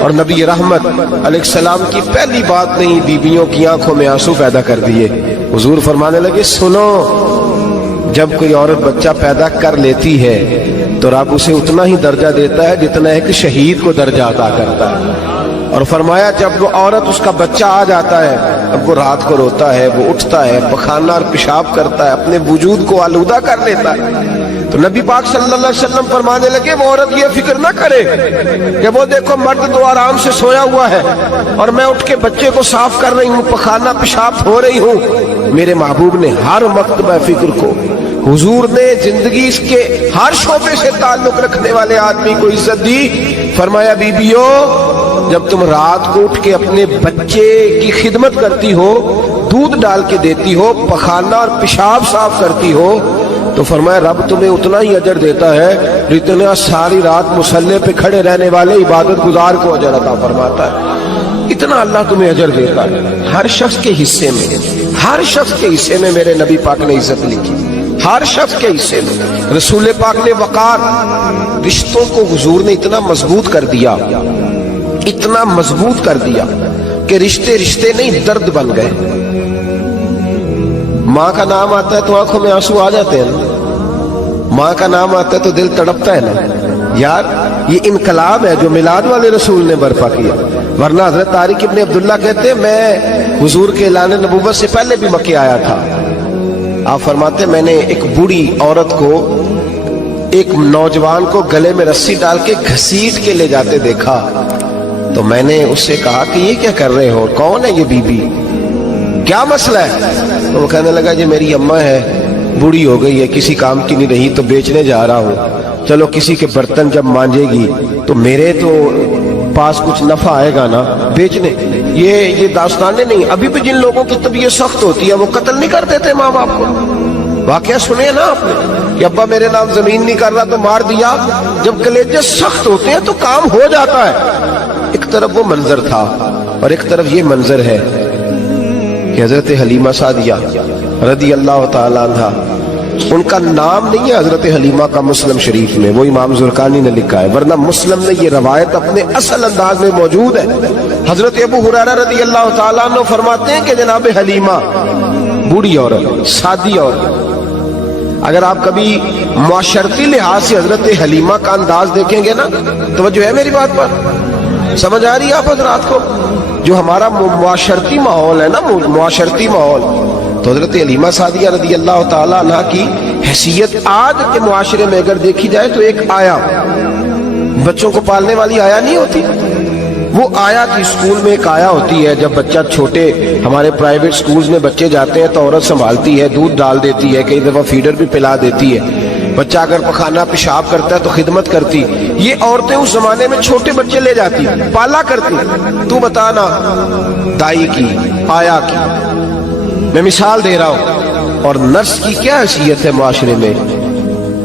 اور نبی رحمت علیہ السلام کی پہلی بات نہیں بیویوں کی آنکھوں میں آنسو پیدا کر دیے. حضور فرمانے لگے سنو، جب کوئی عورت بچہ پیدا کر لیتی ہے تو رب اسے اتنا ہی درجہ دیتا ہے جتنا ایک شہید کو درجہ عطا کرتا ہے. اور فرمایا جب وہ عورت اس کا بچہ آ جاتا ہے، اب وہ رات کو روتا ہے، وہ اٹھتا ہے، پخانا اور پیشاب کرتا ہے، اپنے وجود کو آلودہ کر لیتا ہے، تو نبی پاک صلی اللہ علیہ وسلم فرمانے لگے وہ عورت یہ فکر نہ کرے کہ وہ دیکھو مرد تو آرام سے سویا ہوا ہے اور میں اٹھ کے بچے کو صاف کر رہی ہوں، پخانا پیشاب دھو رہی ہوں. میرے محبوب نے ہر مرتبہ فکر کو، حضور نے زندگی اس کے ہر شعبے سے تعلق رکھنے والے آدمی کو عزت دی. فرمایا بیبیوں، جب تم رات کو اٹھ کے اپنے بچے کی خدمت کرتی ہو، دودھ ڈال کے دیتی ہو، پخانا اور پیشاب صاف کرتی ہو، تو فرمایا رب تمہیں اتنا ہی اجر دیتا ہے جتنا ساری رات مصلی پہ کھڑے رہنے والے عبادت گزار کو اجر عطا فرماتا ہے. اتنا اللہ تمہیں اجر دیتا ہے. ہر شخص کے حصے میں، ہر شخص کے حصے میں میرے نبی پاک نے عزت لکھی، ہر شخص کے حصے میں. رسول پاک نے وقار، رشتوں کو حضور نے اتنا مضبوط کر دیا، اتنا مضبوط کر دیا کہ رشتے رشتے نہیں درد بن گئے. ماں کا نام آتا ہے تو آنکھوں میں آنسو آ جاتے ہیں، ماں کا نام آتا ہے تو دل تڑپتا ہے نا. یار یہ انقلاب ہے جو میلاد والے رسول نے برپا کیا. ورنہ حضرت طارق ابن عبداللہ کہتے ہیں میں حضور کے اعلان نبوت سے پہلے بھی مکے آیا تھا. آپ فرماتے میں نے ایک بوڑھی عورت کو، ایک نوجوان کو گلے میں رسی ڈال کے گھسیٹ کے لے جاتے دیکھا، تو میں نے اس سے کہا کہ یہ کیا کر رہے ہو، کون ہے یہ بی بی، کیا مسئلہ ہے؟ تو وہ کہنے لگا یہ میری اماں ہے، بوڑھی ہو گئی ہے، کسی کام کی نہیں رہی تو بیچنے جا رہا ہوں. چلو کسی کے برتن جب مانجے گی تو میرے تو پاس کچھ نفع آئے گا نا بیچنے. یہ داستانیں نہیں. ابھی بھی جن لوگوں کی طبیعت سخت ہوتی ہے وہ قتل نہیں کر دیتے ماں باپ کو. واقعہ سنے نا آپ نے کہ ابا میرے نام زمین نہیں کر رہا تو مار دیا. جب کلیجے سخت ہوتے ہیں تو کام ہو جاتا ہے. ایک طرف وہ منظر تھا اور ایک طرف یہ منظر ہے کہ حضرت حلیمہ سعدیہ رضی اللہ تعالیٰ عنہ، ان کا نام نہیں ہے حضرت حلیمہ کا مسلم شریف میں، وہ امام زرقانی نے لکھا ہے، ورنہ مسلم میں یہ روایت اپنے اصل انداز میں موجود ہے. حضرت ابو ہریرہ رضی اللہ تعالیٰ عنہ فرماتے ہیں کہ جناب حلیمہ بوڑھی عورت، سادی عورت، اگر آپ کبھی معاشرتی لحاظ سے حضرت حلیمہ کا انداز دیکھیں گے نا، توجہ ہے میری بات پر، سمجھ آ رہی ہے آپ حضرات کو؟ جو ہمارا معاشرتی ماحول ہے نا، معاشرتی ماحول، تو حضرت حلیمہ سعدیہ رضی اللہ تعالیٰ عنہ کی حیثیت آج کے معاشرے میں اگر دیکھی جائے تو ایک آیا، بچوں کو پالنے والی آیا نہیں ہوتی، وہ آیا تھی. اسکول میں ایک آیا ہوتی ہے، جب بچہ چھوٹے ہمارے پرائیویٹ سکولز میں بچے جاتے ہیں تو عورت سنبھالتی ہے، دودھ ڈال دیتی ہے، کئی دفعہ فیڈر بھی پلا دیتی ہے. بچہ اگر پخانا پیشاب کرتا ہے تو خدمت کرتی. یہ عورتیں اس زمانے میں چھوٹے بچے لے جاتی، پالا کرتی. تو بتانا دائی کی، آیا کی، میں مثال دے رہا ہوں، اور نرس کی کیا حیثیت ہے معاشرے میں.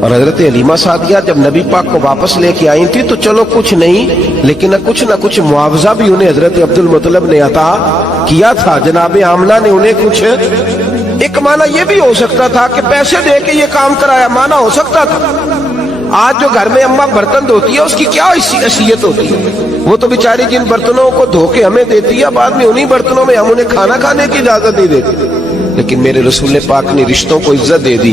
اور حضرت حلیمہ سعدیہ جب نبی پاک کو واپس لے کے آئی تھی تو چلو کچھ نہیں، لیکن نہ کچھ معاوضہ بھی انہیں حضرت عبد المطلب نے عطا کیا تھا. جناب آمنہ نے انہیں کچھ، ایک معنی یہ بھی ہو سکتا تھا کہ پیسے دے کے یہ کام کرایا، معنی ہو سکتا تھا. آج جو گھر میں اماں برتن دھوتی ہے اس کی کیا حیثیت ہوتی ہے؟ وہ تو بیچاری جن برتنوں کو دھو کے ہمیں دیتی ہے، بعد میں انہی برتنوں میں ہم انہیں کھانا کھانے کی اجازت نہیں دیتے. لیکن میرے رسول پاک نے رشتوں کو عزت دے دی،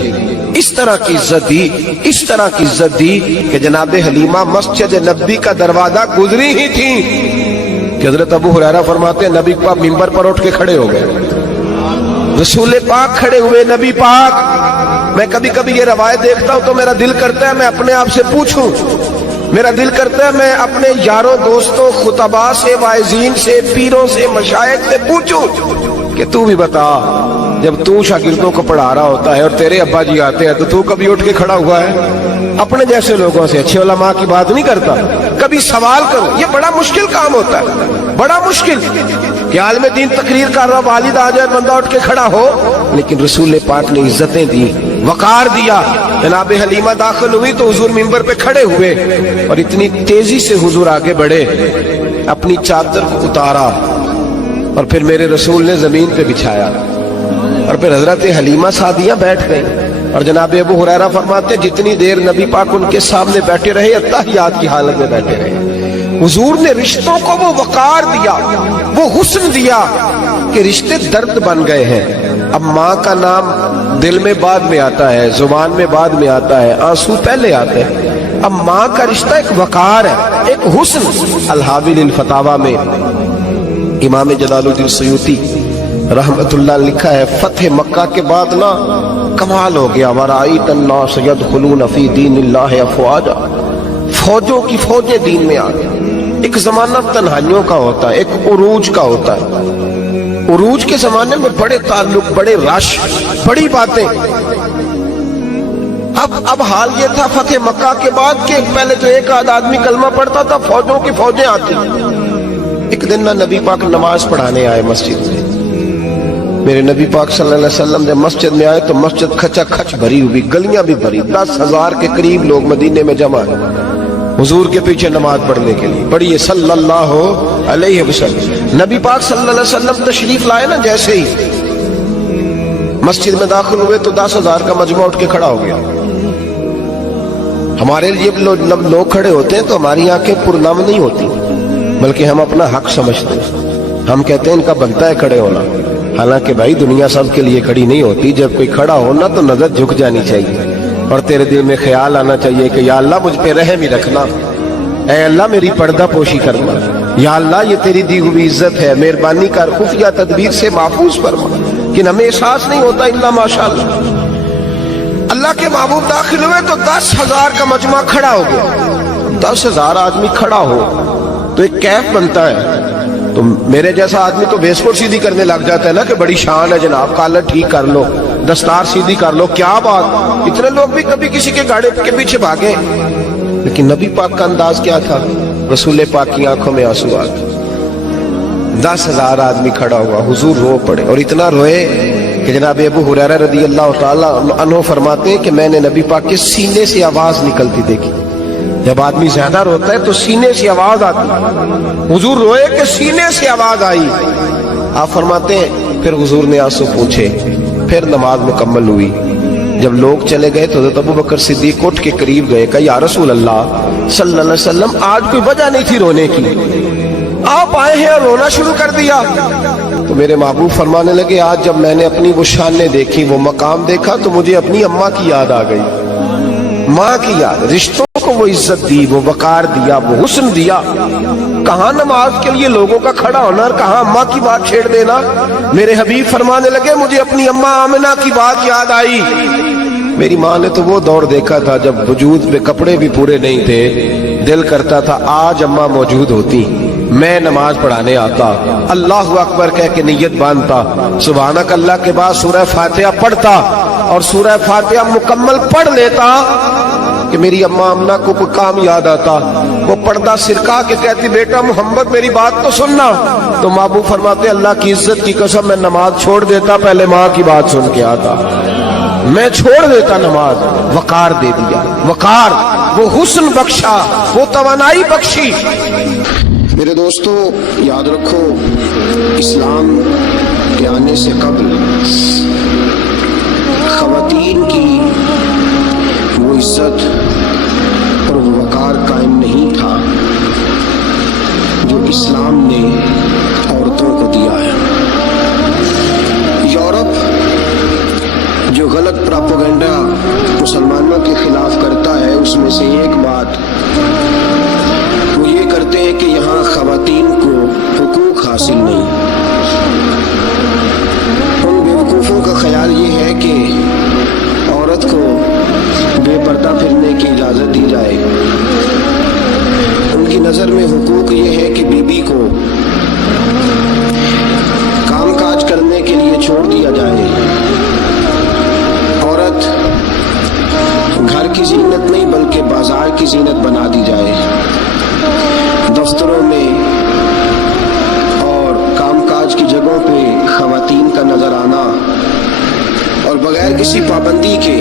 اس طرح کی عزت دی، اس طرح کی عزت دی کہ جناب حلیمہ مسجد نبی کا دروازہ گزری ہی تھی کہ حضرت ابو ہریرہ فرماتے ہیں نبی پاک ممبر پر اٹھ کے کھڑے ہو گئے. رسول پاک کھڑے ہوئے، نبی پاک. میں کبھی کبھی یہ روایت دیکھتا ہوں تو میرا دل کرتا ہے میں اپنے آپ سے پوچھوں، میرا دل کرتا ہے میں اپنے یاروں دوستوں، خطباء سے، واعظین سے، پیروں سے، مشائخ سے پوچھوں کہ تو بھی بتا، جب تو شاگردوں کو پڑھا رہا ہوتا ہے اور تیرے ابا جی آتے ہیں تو کبھی اٹھ کے کھڑا ہوا ہے؟ اپنے جیسے لوگوں سے، اچھے علماء کی بات نہیں کرتا، کبھی سوال کرو. یہ بڑا مشکل کام ہوتا ہے، بڑا مشکل کہ عالم دین تقریر کر رہا، والد آ جائے، بندہ اٹھ کے کھڑا ہو. لیکن رسول پاک نے عزتیں دی، وقار دیا. جناب حلیمہ داخل ہوئی تو حضور ممبر پہ کھڑے ہوئے اور اتنی تیزی سے حضور آگے بڑھے، اپنی چادر کو اتارا اور پھر میرے رسول نے زمین پہ بچھایا اور پھر حضرت حلیمہ سعدیہ بیٹھ گئی. اور جناب ابو ہریرہ فرماتے جتنی دیر نبی پاک ان کے سامنے بیٹھے رہے اتحیات کی حالت میں بیٹھے رہے، حضور نے رشتوں کو وہ وقار دیا، وہ حسن دیا کہ رشتے درد بن گئے ہیں۔ اب ماں کا نام دل میں بعد میں آتا ہے، زبان میں بعد میں آتا ہے، آنسو پہلے آتے ہیں۔ اب ماں کا رشتہ ایک وقار ہے، ایک حسن۔ الحاوی للفتاوی میں امام جلال الدین سیوطی رحمت اللہ نے لکھا ہے فتح مکہ کے بعد نا کمال ہو گیا، وَرَأَيْتَ النَّاسَ يَدْخُلُونَ فِي دِينِ اللَّهِ أَفْوَاجًا، فوجوں کی فوجیں دین میں آ گئی۔ ایک زمانہ تنہائیوں کا ہوتا ہے، ایک عروج کا ہوتا ہے، عروج کے زمانے میں بڑے تعلق، بڑے رش، بڑی باتیں۔ اب حال یہ تھا فتح مکہ کے بعد کہ پہلے تو ایک آدھ آدمی کلمہ پڑھتا تھا، فوجوں کی فوجیں آتی۔ ایک دن نہ نبی پاک نماز پڑھانے آئے مسجد میں، میرے نبی پاک صلی اللہ علیہ وسلم نے مسجد میں آئے تو مسجد کھچا کھچ بھری ہوئی، گلیاں بھی بھری، 10,000 کے قریب لوگ مدینے میں جمع ہیں حضور کے پیچھے نماز پڑھنے کے لیے۔ پڑھیے صلی اللہ علیہ وسلم۔ نبی پاک صلی اللہ علیہ وسلم تشریف لائے نا، جیسے ہی مسجد میں داخل ہوئے تو 10,000 کا مجمع اٹھ کے کھڑا ہو گیا۔ ہمارے لیے لوگ کھڑے ہوتے ہیں تو ہماری آنکھیں پرنم نہیں ہوتی، بلکہ ہم اپنا حق سمجھتے ہیں، ہم کہتے ہیں ان کا بنتا ہے کھڑے ہونا۔ حالانکہ بھائی دنیا سب کے لیے کھڑی نہیں ہوتی، جب کوئی کھڑا ہونا تو نظر جھک جانی چاہیے اور تیرے دل میں خیال آنا چاہیے کہ یا اللہ مجھ پہ رحم ہی رکھنا، اے اللہ میری پردہ پوشی کرنا، یا اللہ یہ تیری دی ہوئی عزت ہے، مہربانی کر خفیہ تدبیر سے محفوظ فرما۔ کہ ہمیں احساس نہیں ہوتا الا ماشاءاللہ۔ اللہ کے محبوب داخل ہوئے تو 10,000 کا مجمع کھڑا ہو گیا۔ 10,000 آدمی کھڑا ہو تو ایک کیف بنتا ہے، تو میرے جیسا آدمی تو ویسکوٹ سیدھی کرنے لگ جاتا ہے نا کہ بڑی شان ہے جناب، کالر ٹھیک کر لو، دستار سیدھی کر لو، کیا بات۔ اتنے لوگ بھی کبھی کسی کے گاڑی کے پیچھے بھاگے، لیکن نبی پاک کا انداز کیا تھا؟ رسول پاک کی آنکھوں میں آنسو آ گئے۔ 10,000 آدمی کھڑا ہوا، حضور رو پڑے، اور اتنا روئے کہ جناب ابو ہریرہ رضی اللہ تعالیٰ عنہ فرماتے ہیں کہ میں نے نبی پاک کے سینے سے آواز نکلتی دیکھی۔ جب آدمی زیادہ روتا ہے تو سینے سے آواز آتی، حضور روئے کہ سینے سے آواز آئی۔ آپ فرماتے ہیں پھر حضور نے آنسو پوچھے، پھر نماز مکمل ہوئی۔ جب لوگ چلے گئے تو حضرت ابوبکر صدیق اٹھ کے قریب گئے، کہا یا رسول اللہ صلی اللہ علیہ وسلم آج کوئی وجہ نہیں تھی رونے کی، آپ آئے ہیں اور رونا شروع کر دیا۔ تو میرے محبوب فرمانے لگے آج جب میں نے اپنی وہ شانیں دیکھی، وہ مقام دیکھا تو مجھے اپنی اماں کی یاد آ گئی، ماں کی یاد۔ رشتوں کو وہ عزت دی، وہ وقار دیا، وہ حسن دیا۔ کہاں نماز کے لیے لوگوں کا کھڑا ہونا اور کہاں اماں کی بات چھیڑ دینا۔ میرے حبیب فرمانے لگے مجھے اپنی اماں آمنہ کی بات یاد آئی۔ میری ماں نے تو وہ دور دیکھا تھا جب وجود میں کپڑے بھی پورے نہیں تھے، دل کرتا تھا آج اماں موجود ہوتی، میں نماز پڑھانے آتا، اللہ اکبر کہہ کے نیت باندھتا، سبحانک اللہ کے بعد سورہ فاتحہ پڑھتا اور سورہ فاتحہ مکمل پڑھ لیتا کہ میری اماں آمنہ کو کوئی کام یاد آتا، وہ پردہ سرکا کے کہتی بیٹا محمد میری بات تو سننا، تو محبوب فرماتے اللہ کی عزت کی قسم میں نماز چھوڑ دیتا، پہلے ماں کی بات سن کے آتا، میں چھوڑ دیتا نماز۔ وقار دے دیا، وقار، وہ حسن بخشا، وہ توانائی بخشی۔ میرے دوستو یاد رکھو اسلام کے آنے سے قبل خواتین کی وہ عزت اور وہ وقار قائم نہیں تھا جو اسلام نے عورتوں کو دیا ہے۔ یورپ جو غلط پراپیگنڈا مسلمانوں کے خلاف کرتا ہے، اس میں سے ایک بات وہ یہ کرتے ہیں کہ یہاں خواتین کو حقوق حاصل نہیں۔ ان بیوقوفوں کا خیال یہ ہے کہ عورت کو بے پردہ پھرنے کی اجازت دی جائے۔ ان کی نظر میں حقوق یہ ہے کہ بیوی کو کام کاج کرنے کے لیے چھوڑ دیا جائے، عورت گھر کی زینت نہیں بلکہ بازار کی زینت بنا دی جائے، دفتروں میں اور کام کاج کی جگہوں پہ خواتین کا نظر آنا اور بغیر کسی پابندی کے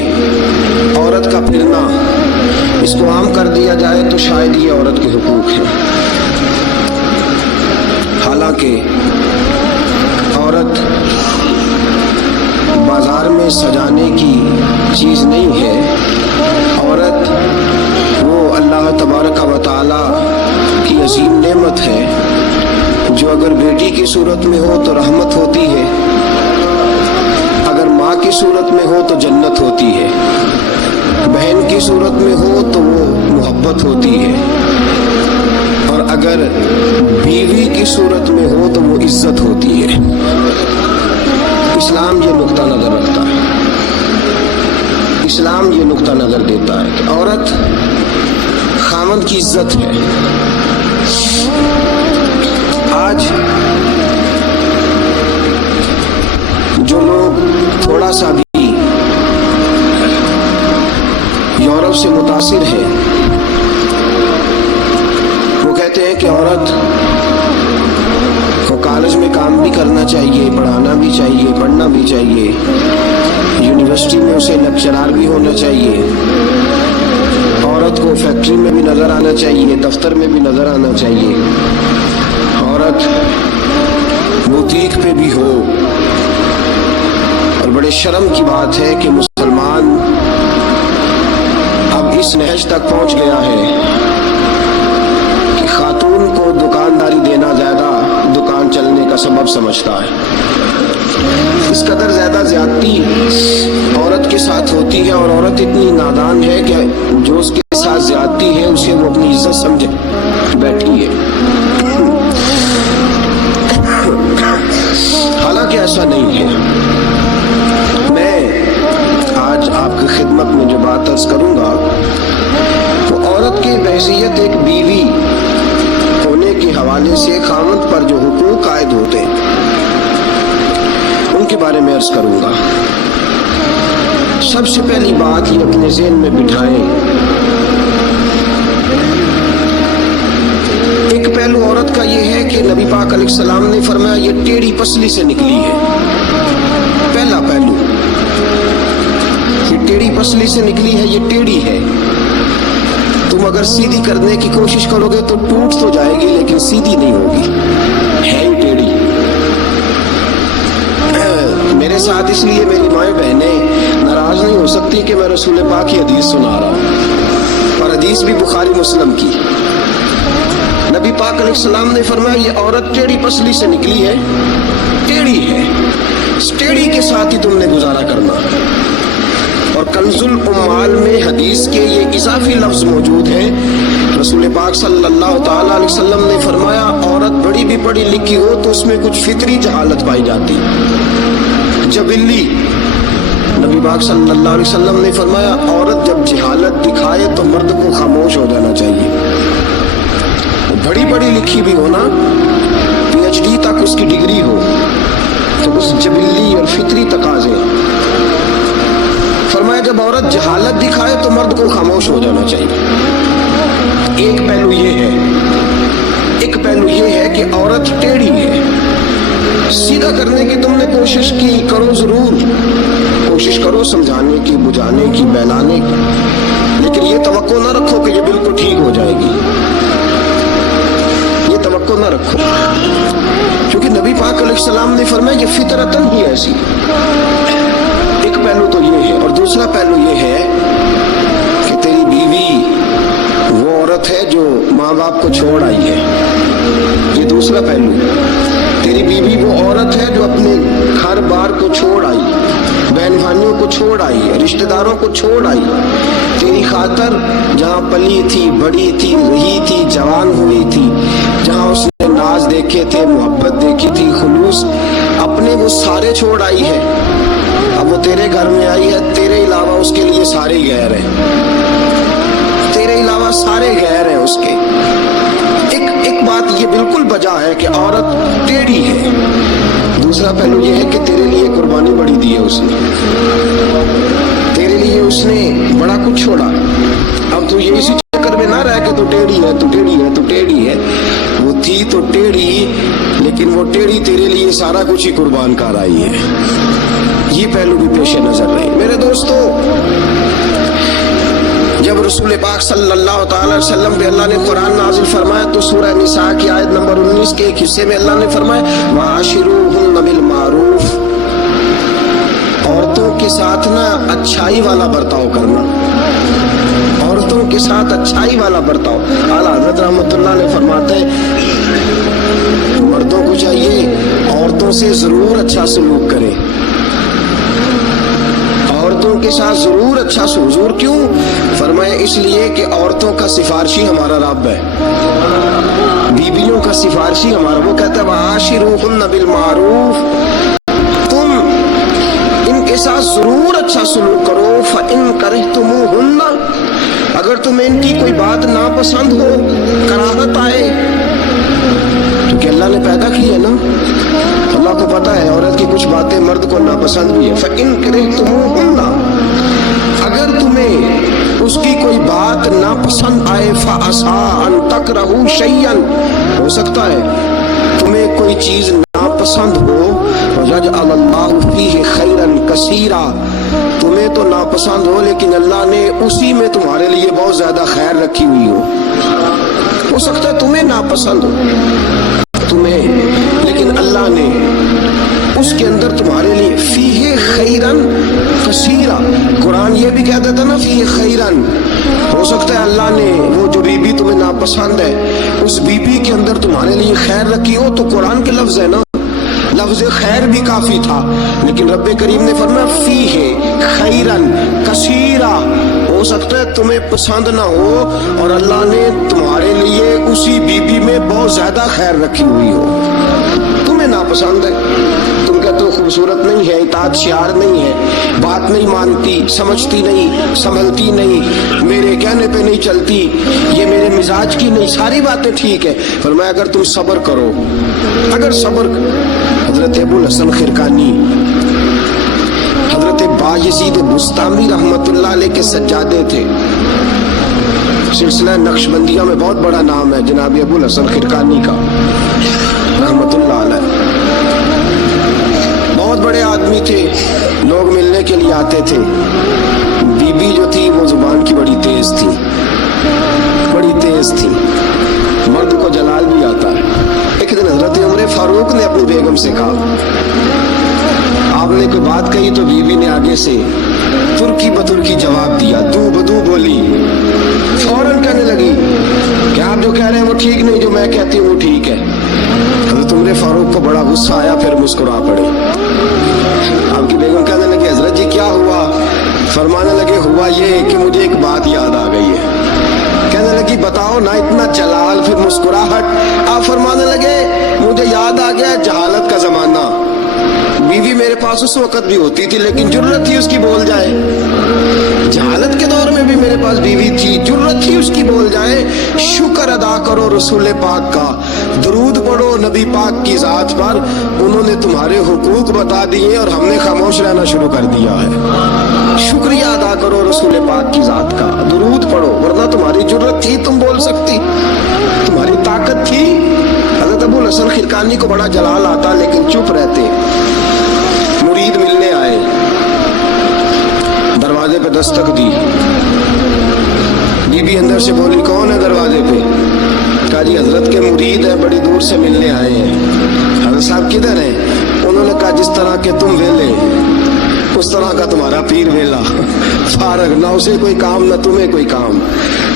عورت کا پھرنا، اس کو عام کر دیا جائے تو شاید یہ عورت کے حقوق ہیں۔ حالانکہ عورت बाजार में सजाने की चीज़ नहीं है। औरत वो अल्लाह तबारक व तआला की अजीम नेमत है, जो अगर बेटी की सूरत में हो तो रहमत होती है, अगर माँ की सूरत में हो तो जन्नत होती है, बहन की सूरत में हो तो वो मोहब्बत होती है, और अगर बीवी की सूरत में हो तो वो इज्जत होती है। इस्लाम ये नुक्ता नज़र रखता है, इस्लाम ये नुक्ता नज़र देता है कि औरत खामद की इज्जत है। आज जो लोग थोड़ा सा भी यूरोप से मुतासिर है, वो कहते हैं कि औरत को कॉलेज में काम भी करना चाहिए, पढ़ाना भी चाहिए, पढ़ना भी चाहिए, यूनिवर्सिटी में उसे लेक्चरर भी होना चाहिए, औरत को फैक्ट्री में भी नज़र आना चाहिए, दफ्तर में भी नज़र आना चाहिए, औरत बुटीक पे भी हो। और बड़े शर्म की बात है कि मुसलमान अब इस नहज तक पहुंच गया है कि खातून को दुकानदारी देना ज्यादा दुकान चलने का सबब समझता है। इस कदर ज्यादा ज्यादती औरत के साथ होती है, और औरत इतनी नादान है कि जो उसके साथ ज्यादती है उसे वो अपनी इज्जत समझे बैठी है। हालांकि ऐसा नहीं है। मैं आज आपकी खिदमत में जो बात अर्ज करूंगा वो औरत की हैसियत एक बीवी होने के हवाले से खामद पर जो हुकूक आयद होते हैं उनके बारे में अर्ज करूंगा। सबसे पहली बात ये अपने ज़हन में बिठाएं, एक पहलू औरत का ये है कि नबी पाक अलैहिस्सलाम ने फरमाया ये टेढ़ी पसली से निकली है। पहला पहलू, ये टेढ़ी पसली से निकली है, ये टेढ़ी है। तुम अगर सीधी करने की कोशिश करोगे तो टूट तो जाएगी लेकिन सीधी नहीं होगी, है ही टेढ़ी। मेरे साथ इसलिए मेरी माएँ बहनें नाराज नहीं हो सकती कि मैं रसूल पाक की हदीस सुना रहा हूँ, और हदीस भी बुखारी मुस्लिम की। नबी पाक अलैहिस्सलाम ने फरमाया ये औरत टेढ़ी पसली से निकली है, टेढ़ी है, इस टेढ़ी के साथ ही तुमने गुजारा करना। और कंजुल उम्माल में हदीस के ये इजाफी लफ्ज मौजूद है। रसूल पाक सल्लल्लाहु ताला अलैहि वसल्लम ने फरमाया औरत बड़ी भी पढ़ी लिखी हो तो उसमें कुछ फितरी जहालत पाई जाती, जबिल्ली। नबी पाक सल्लल्लाहु अलैहि वसल्लम ने फरमाया औरत जब जहालत दिखाए तो मर्द को खामोश हो जाना चाहिए। बड़ी बड़ी लिखी भी हो ना, PhD तक उसकी डिग्री हो, तो उस जबिल्ली और फितरी तकाजे। फरमाया जब औरत जहालत दिखाए तो मर्द को खामोश हो जाना चाहिए। एक पहलू ये है, एक पहलू ये है कि औरत टेढ़ी है। सीधा करने की तुमने कोशिश की, करो जरूर, कोशिश करो समझाने की, बुझाने की, बहलाने की, लेकिन ये तवक्को ना रखो कि ये बिल्कुल ठीक हो जाएगी, ये तवक्को ना रखो, क्योंकि नबी पाक अलैहिस्सलाम ने फरमाया ये फितरतन ही ऐसी। एक पहलू तो ये है, और दूसरा पहलू ये है कि तेरी बीवी वो औरत है जो माँ बाप को छोड़ आई है। ये दूसरा पहलू, तेरी बीवी वो औरत है जो अपने घर बार को छोड़ आई, बहन भाइयों को छोड़ आई, रिश्तेदारों को छोड़ आई, तेरी खातर जहाँ पली थी, बड़ी थी, रही थी, जवान हुई थी, जहाँ उसने नाज देखे थे, मोहब्बत देखी थी, खुलूस, अपने वो सारे छोड़ आई है। अब वो तेरे घर में आई है, तेरे अलावा उसके लिए सारे गैर हैं, तेरे अलावा सारे गैर हैं उसके। एक बात ये बिल्कुल बजा है कि औरत टेढ़ी है। दूसरा पहलू ये है कि तेरे लिए कुर्बानी बड़ी दी है उसने, तेरे लिए उसने बड़ा कुछ छोड़ा। अब तू ये इसी चक्कर में ना रह के तू टेढ़ी है, तू टेढ़ी है, तू टेढ़ी है। वो थी तो टेढ़ी, लेकिन वो टेढ़ी तेरे लिए सारा कुछ ही कुर्बान कर आई है। ये पहलू भी पेशे नजर रहे। मेरे दोस्तों, जब रसूल पाक सल्लल्लाहु अलैहि वसल्लम पे अल्लाह ने कुरान नाजिल फरमाया तो सूरह निसा की आयत नंबर 19 के एक हिस्से में अल्लाह ने फरमाया वाशिरूहुन्ना बिल मारूफ, عورتوں کے ساتھ نا اچھائی والا برتاؤ کرنا، عورتوں کے ساتھ اچھائی والا برتاؤ۔ اعلیٰ حضرت رحمۃ اللہ علیہ فرماتے ہیں مردوں کو چاہیے عورتوں سے ضرور اچھا سلوک کرے، عورتوں کے ساتھ ضرور اچھا سلوک۔ ضرور کیوں؟ فرمایا اس لیے کہ عورتوں کا سفارشی ہمارا رب ہے، بیویوں کا سفارشی ہمارا، وہ کہتا ہے وعاشروہن بالمعروف، تم ان کے ساتھ ضرور اچھا سلوک کرو، فإن کرہتموہن، اگر تمہیں ان کی کوئی بات ناپسند ہو، کراہت آئے، کیونکہ اللہ نے پیدا کی ہے نا، اللہ کو پتا ہے عورت کی کچھ باتیں مرد کو ناپسند بھی ہے۔ فإن کرہتموہن، اگر تمہیں اس کی کوئی بات ناپسند آئے، فعسیٰ ان تکرہوا شیئا، ہو سکتا ہے تمہیں کوئی چیز ناپسند ہو، وَيَجْعَلَ اللَّهُ فِيهِ خَيْرًا كَثِيرًا، تمہیں تو ناپسند ہو لیکن اللہ نے اسی میں تمہارے لیے بہت زیادہ خیر رکھی ہوئی ہو سکتا ہے تمہیں ناپسند ہو تمہیں، لیکن اللہ نے اس کے اندر تمہارے لیے فیہ خیرن کثیرا، قرآن یہ بھی کہہ دیتا نا فیہ خیرن، ہو سکتا ہے اللہ نے وہ جو بی بی تمہیں ناپسند ہے اس بی بی کے اندر تمہارے لیے خیر رکھی ہو، تو قرآن کے لفظ ہے نا، لفظ خیر بھی کافی تھا، لیکن رب کریم نے فرمایا فیہ خیرن کثیرا، ہو سکتا ہے تمہیں پسند نہ ہو اور اللہ نے تمہارے لیے اسی بی بی میں بہت زیادہ خیر رکھی ہوئی ہو، تمہیں ناپسند ہے، تم کہتے ہو خوبصورت نہیں ہے، اطاعت شعار نہیں ہے، بات نہیں مانتی، سمجھتی نہیں، سنبھلتی نہیں، میرے کہنے پہ نہیں چلتی، یہ میرے مزاج کی نہیں، ساری باتیں ٹھیک ہے، فرمایا اگر تم صبر کرو، اگر صبر، حضرت ابو الحسن خرقانی، حضرت بایزید بسطامی رحمت اللہ علیہ کے سجادے تھے، سلسلہ نقشبندیہ میں بہت بڑا نام ہے جناب ابو الحسن خرقانی کا رحمت اللہ علیہ، بہت بڑے آدمی تھے، لوگ ملنے کے لیے آتے تھے، بی بی جو تھی وہ زبان کی بڑی تیز تھی، بڑی تیز تھی، مرد کو جلال بھی آتا ہے۔ ایک دن حضرت عمر فاروق نے اپنی بیگم سے کہا، آپ نے کوئی بات کہی تو بیوی نے آگے سے ترکی بترکی جواب دیا، دو بدو بولی، فوراً کہنے لگی کہ آپ جو کہہ رہے ہیں وہ ٹھیک نہیں، جو میں کہتی ہوں وہ ٹھیک ہے۔ حضرت عمر فاروق کو بڑا غصہ آیا، پھر مسکرا پڑے۔ آپ کی بیگم کہنے لگی حضرت جی کیا ہوا؟ فرمانے لگے ہوا یہ کہ مجھے ایک بات یاد آ گئی ہے۔ کہنے لگی بتاؤ نہ، اتنا جلال پھر مسکراہٹ۔ آپ فرمانے لگے مجھے یاد آ گیا جہالت کا زمانہ، بیوی میرے پاس اس وقت بھی ہوتی تھی لیکن جرت تھی اس کی بول جائے، جہالت کے دور میں بھی میرے پاس بیوی تھی، جرت تھی اس کی بول جائے۔ شکر ادا کرو رسول پاک کا، درود پڑھو نبی پاک کی ذات پر، انہوں نے تمہارے حقوق بتا دیے اور ہم نے خاموش رہنا شروع کر دیا ہے۔ شکریہ ادا کرو رسول پاک کی ذات کا، درود پڑھو، ورنہ تمہاری جرت تھی تم بول سکتی، تمہاری طاقت تھی۔ حضرت ابو الحسن خرقانی کو بڑا جلال آتا لیکن چپ رہتے۔ مرید ملنے آئے، دروازے پہ دستک دی، بی بی اندر سے بولی کون ہے دروازے پہ؟ کہا جی حضرت کے مرید ہیں، بڑی دور سے ملنے آئے ہیں۔ حضرت صاحب کدھر ہیں؟ انہوں نے کہا جس طرح کے تم ویلے اس طرح کا تمہارا پیر ویلا، فارغ، نہ اسے کوئی کام نہ تمہیں کوئی کام،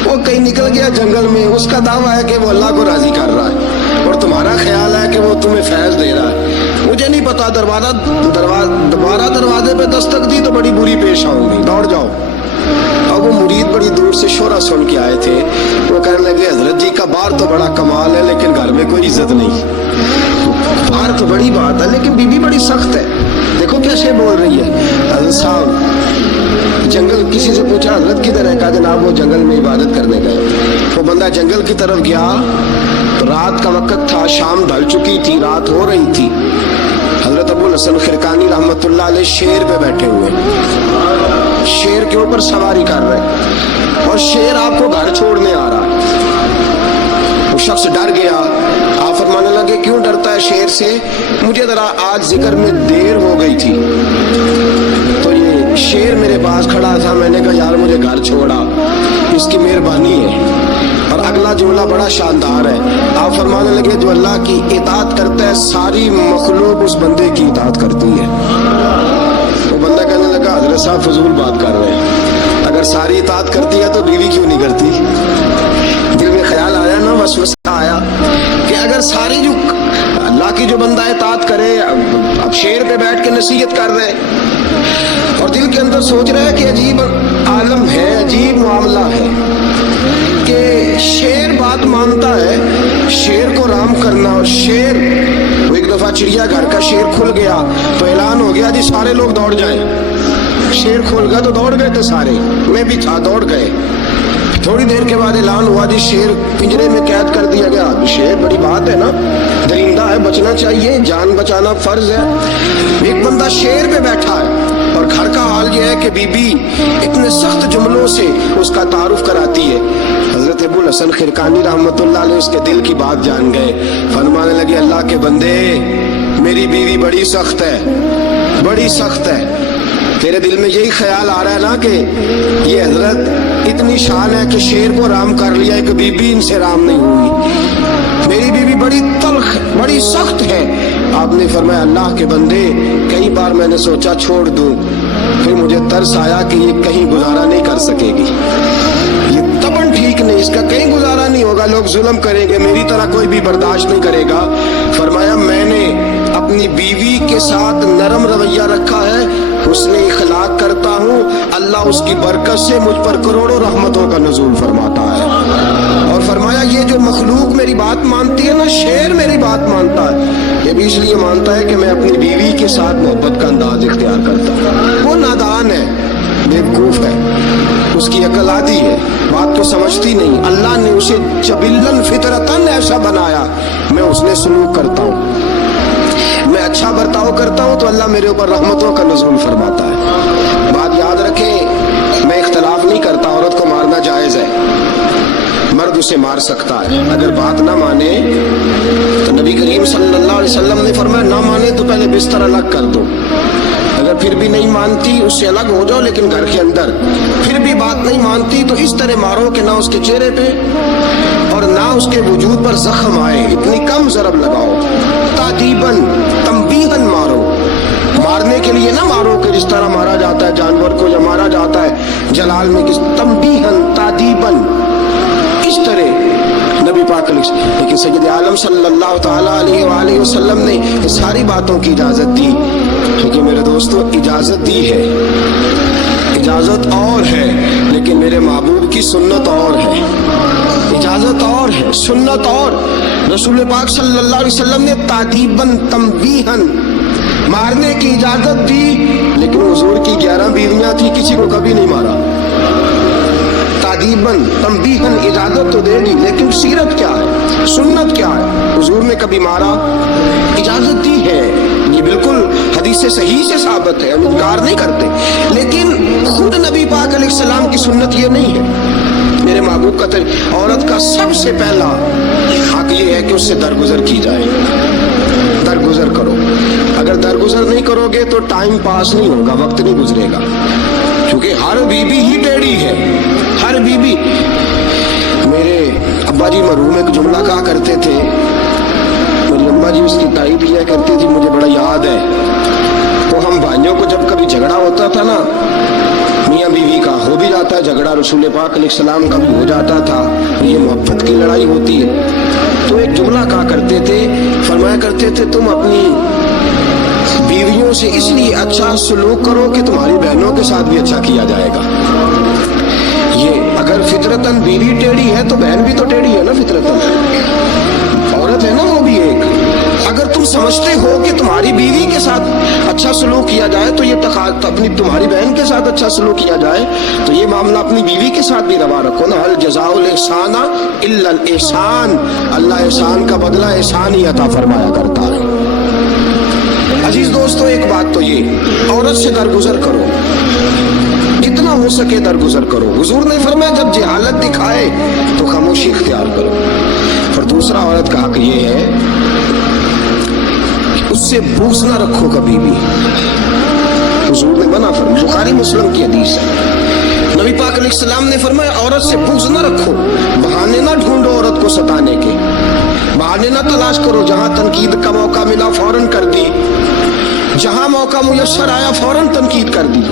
وہ کہیں نکل گیا جنگل میں، اس کا دعویٰ ہے کہ وہ اللہ کو راضی کر رہا ہے اور تمہارا خیال ہے کہ وہ تمہیں فیض دے رہا ہے۔ مجھے نہیں پتا، دوبارہ دروازے پہ دستک دی تو بڑی بری پیش آؤں گی، دوڑ جاؤ۔ اور وہ مرید بڑی دور سے شورا سن کے آئے تھے، وہ کہنے لگے حضرت جی کا بار تو بڑا کمال ہے لیکن گھر میں کوئی عزت نہیں، بار تو بڑی بات ہے لیکن بیوی بڑی سخت ہے، دیکھو کیسے بول رہی ہے۔ حضرت صاحب جنگل، کسی سے پوچھا حضرت کدھر ہے؟ کہا جناب وہ جنگل میں عبادت کرنے گئے۔ وہ بندہ جنگل کی طرف گیا، رات کا وقت تھا، شام ڈھل چکی تھی، رات ہو رہی تھی۔ حضرت ابو الحسن خرقانی رحمت اللہ علیہ شیر پہ بیٹھے ہوئے، شیر کے اوپر سواری کر رہے اور شیر آپ کو گھر چھوڑنے آ رہا۔ وہ شخص ڈر گیا، آپ فرمانے لگے کیوں ڈرتا ہے شیر سے؟ مجھے ذرا آج ذکر میں دیر ہو گئی تھی تو یہ شیر میرے پاس کھڑا تھا، میں نے کہا یار مجھے گھر چھوڑا، اس کی مہربانی ہے۔ اور اگلا جملہ بڑا شاندار ہے، آپ فرمانے لگے جو اللہ کی اطاعت کرتا ہے ساری مخلوق اس بندے کی اطاعت کرتی ہے۔ وہ بندہ हजरत साहब फजूल बात कर रहे हैं, अगर सारी इताअत करती है तो बीवी क्यों नहीं करती? दिल में ख्याल आया ना, वसवसा आया कि अगर सारी जो अल्लाह की जो बंदा इताअत करे, अब शेर पे बैठ के नसीहत कर रहे हैं और दिल के अंदर सोच रहे हैं कि अजीब आलम है, अजीब मामला है कि शेर बात मानता है, शेर को राम करना। और शेर, वो एक दफा चिड़िया घर का शेर खुल गया तो ऐलान हो गया जी सारे लोग दौड़ जाएं। शेर खुल गया तो दौड़ गए थे सारे, मैं भी था, दौड़ गए। थोड़ी देर के बाद ऐलान हुआ जी शेर पिंजरे में कैद कर दिया गया। अब शेर बड़ी बात है ना, दरिंदा है, बचना चाहिए, जान बचाना फर्ज है। एक बंदा शेर पे बैठा है और घर का हाल ये है कि बीबी इतने सख्त जुमलों से उसका तारुफ कराती है। हजरत अबुल हसन खिरकानी रहमतुल्लाह अलैह उसके दिल की बात जान गए, फरमाने लगे अल्लाह के बंदे, मेरी बीवी बड़ी सख्त है, बड़ी सख्त है। तेरे दिल में यही ख्याल आ रहा है ना कि ये हजरत इतनी शान है कि शेर को राम कर लिया, एक बीबी इनसे राम नहीं हुई। मेरी बीवी बड़ी तल्ख, बड़ी सख्त है। आपने फरमाया अल्लाह के बंदे, कई बार मैंने सोचा छोड़ दूं, फिर मुझे तरस आया कि ये कहीं गुजारा नहीं कर सकेगी, ये तबन ठीक नहीं, इसका कहीं गुजारा नहीं होगा, लोग जुल्म करेंगे, मेरी तरह कोई भी बर्दाश्त नहीं करेगा। फरमाया मैंने अपनी बीवी के साथ नरम रवैया रखा है, उसने इखलाक करता हूँ, अल्लाह उसकी बरकत से मुझ पर करोड़ों रहमतों का नुज़ूल फरमाता है। और फरमाया ये जो मखलूक मेरी बात मानती है ना, शेर मेरी बात मानता है, ये भी इसलिए मानता है कि मैं अपनी बीवी के साथ मोहब्बत का अंदाज इख्तियार करता हूँ। वो नादान है, बेवकूफ है, उसकी अकल आती है, बात तो समझती नहीं। अल्लाह ने उसे जबिल्लन फितरतन ऐसा बनाया, मैं उसने सलूक करता हूँ, मैं अच्छा बर्ताव करता हूँ तो अल्लाह मेरे ऊपर रहमतों का नुज़ूल फरमाता है। बात याद रखें, मैं इख्तलाफ नहीं करता, औरत को मारना जायज़ है, मर्द उसे मार सकता है। अगर बात ना माने तो नबी करीम सल्लल्लाहु अलैहि वसल्लम ने फरमाया ना माने तो पहले बिस्तर अलग कर दो, अगर फिर भी नहीं मानती उससे अलग हो जाओ, लेकिन घर के अंदर फिर भी बात नहीं मानती तो इस तरह मारो कि ना उसके चेहरे पे और ना उसके वजूद पर जख्म आए, इतनी कम ज़रब लगाओ, तादीबन तंबीहन मारो, मारने के लिए ना मारो कि जिस तरह मारा जाता है जानवर को या मारा जाता है जलाल में, किस तंबीहन तादीबन, इस तरह नबी पाक। लेकिन सैयद आलम सल्लल्लाहु ताला अलैहि वसल्लम ने इस सारी बातों की इजाज़त दी। लेकिन मेरे दोस्तों इजाज़त दी है, इजाज़त और है, लेकिन मेरे महबूब की सुन्नत और है, इजाज़त और है, सुन्नत और। रसूल पाक सल्लल्लाहु अलैहि वसल्लम ने तादीबन तंबीहन मारने की इजाज़त दी, लेकिन हुजूर की 11 बीवियां थी, किसी को कभी नहीं मारा। तादीबन तंबीहन इजाज़त तो दे दी, लेकिन सीरत क्या है, सुन्नत क्या है, हुजूर ने कभी मारा, इजाज़त दी है, ये बिल्कुल हदीस सही से साबित है, हम इनकार नहीं करते। लेकिन खुद नबी पाक अलैहिस्सलाम की सुन्नत ये नहीं है। मेरे महबूब का औरत का सबसे पहला हक ये है कि उससे दरगुजर की जाए, दरगुजर करो। अगर दरगुजर नहीं करोगे तो टाइम पास नहीं होगा, वक्त नहीं गुजरेगा, क्योंकि हर बीबी ही टेढ़ी है, हर बीबी। मेरे अब्बा जी मरहूम एक जुमला कहा करते थे, मेरी अम्मा जी उसकी तारीफ किया करती थी, मुझे बड़ा याद है। तो हम भाइयों को जब कभी झगड़ा होता था ना, मियाँ बीवी का हो भी जाता है झगड़ा, रसूल पाक अलैहिस्सलाम का भी हो जाता था, ये मोहब्बत की लड़ाई होती है, तो एक जुमला कहा करते थे, फरमाया करते थे तुम अपनी बीवियों से इसलिए अच्छा सलूक करो कि तुम्हारी बहनों के साथ भी अच्छा किया जाएगा। ये अगर फितरतन बीवी टेढ़ी है तो बहन भी तो टेढ़ी है ना, फितरतन औरत है ना वो भी एक। अगर तुम समझते हो कि तुम्हारी बीवी के साथ अच्छा सलूक किया जाए तो ये अपनी तुम्हारी बहन के साथ अच्छा सलूक किया जाए, तो ये मामला अपनी बीवी के साथ भी रवा रखो ना। हल जज़ाउल एहसाना इल्लल एहसान, अल्लाह एहसान का बदला एहसान ही अता फरमाया करता है। अजीज दोस्तों, एक बात तो ये, औरत से दरगुजर करो, जितना हो सके दरगुजर करो। हुजूर ने फरमाया जब जहालत दिखाए तो खामोशी इख्तियार करो। और दूसरा औरत का हक ये है कि उससे बुग़्ज़ ना रखो कभी भी, हुजूर ने मना फरमाया, बुखारी मुस्लिम की हदीस है। नबी पाक अलैहिस्सलाम ने फरमाया औरत से बुग़्ज़ ना रखो, बहाने ना ढूंढो औरत को सताने के, बहाने ना तलाश करो, जहां तनकीद का मौका मिला फौरन कर दी, जहां मौका मुयस्सर आया फौरन तनकीद कर दी,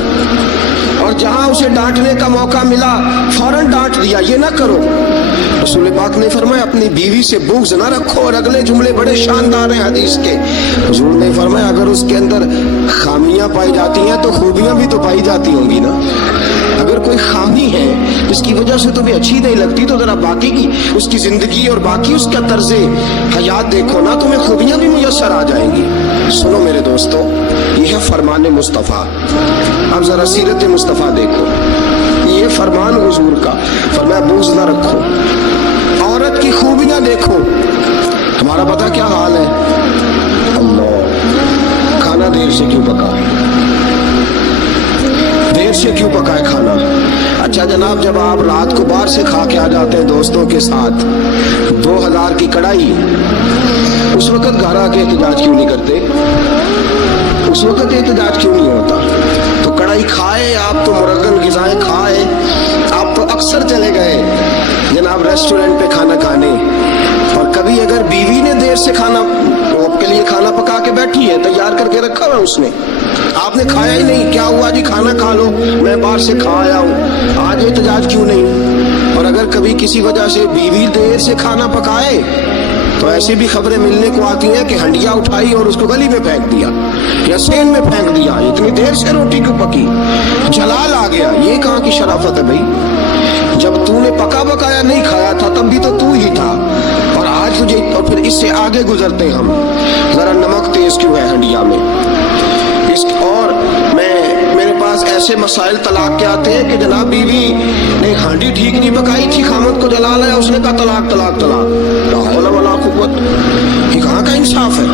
और जहां उसे डांटने का मौका मिला फौरन डांट दिया, ये ना करो। रसूल पाक ने फरमाया अपनी बीवी से बुग़्ज़ ना रखो, और अगले जुमले बड़े शानदार हैं हदीस के। हुजूर ने फरमाया अगर उसके अंदर खामियां पाई जाती हैं तो खूबियां भी तो पाई जाती होंगी ना। अगर कोई खामी है जिसकी वजह से तुम्हें अच्छी नहीं लगती तो जरा बाकी की उसकी जिंदगी और बाकी उसका तर्ज़े हयात देखो ना, तुम्हें खूबियां भी मुयस्सर आ जाएंगी। सुनो मेरे दोस्तों, ये है फरमान मुस्तफ़ा। अब जरा सीरत मुस्तफ़ा देखो, ये फरमान हुजूर का, फरमाया बुग़्ज़ ना रखो। औरत की खूबियां देखो, हमारा पता क्या हाल है, अल्लाह खाना देर से क्यों पका, देर से क्यों पकाए खाना। अच्छा जनाब, जब आप रात को बाहर से खा के आ जाते हैं दोस्तों के साथ 2000 की कढ़ाई, उस वक्त घर आके एहतजाज क्यों नहीं करते, उस वक्त एहतजाज क्यों नहीं होता। तो कढ़ाई खाए आप, तो मुरगन ग़िज़ाएं खाए आप, तो अक्सर चले गए जनाब रेस्टोरेंट पे खाना खाने, और कभी अगर बीवी ने देर से खाना, वो आपके लिए खाना पका के बैठी है, तैयार करके रखा हुआ उसने, आपने खाया ही नहीं, क्या हुआ जी खाना खा लो, मैं बाहर से खा आया हूँ, आज एहतजाज क्यों नहीं। और अगर कभी किसी वजह से बीवी देर से खाना पकाए तो ऐसी भी खबरें मिलने को आती हैं कि हंडिया उठाई और उसको गली में फेंक दिया या सेन में फेंक दिया, इतनी देर से रोटी क्यों पकी, जलाल आ गया। ये कहाँ की शराफत है भाई, जब तूने पका पकाया नहीं खाया था तब भी तो तू ही था, और आज तुझे, और फिर इससे आगे गुजरते हैं हम, जरा नमक तेज क्यों है हंडिया में। और मेरे पास ऐसे मसाइल तलाक के आते हैं कि जनाब बीवी ने हांडी ठीक नहीं पकाई थी, खामद को जला लाया, उसने कहा तलाक तलाक तलाक, वाला कुव्वत, ये कहाँ का इंसाफ है।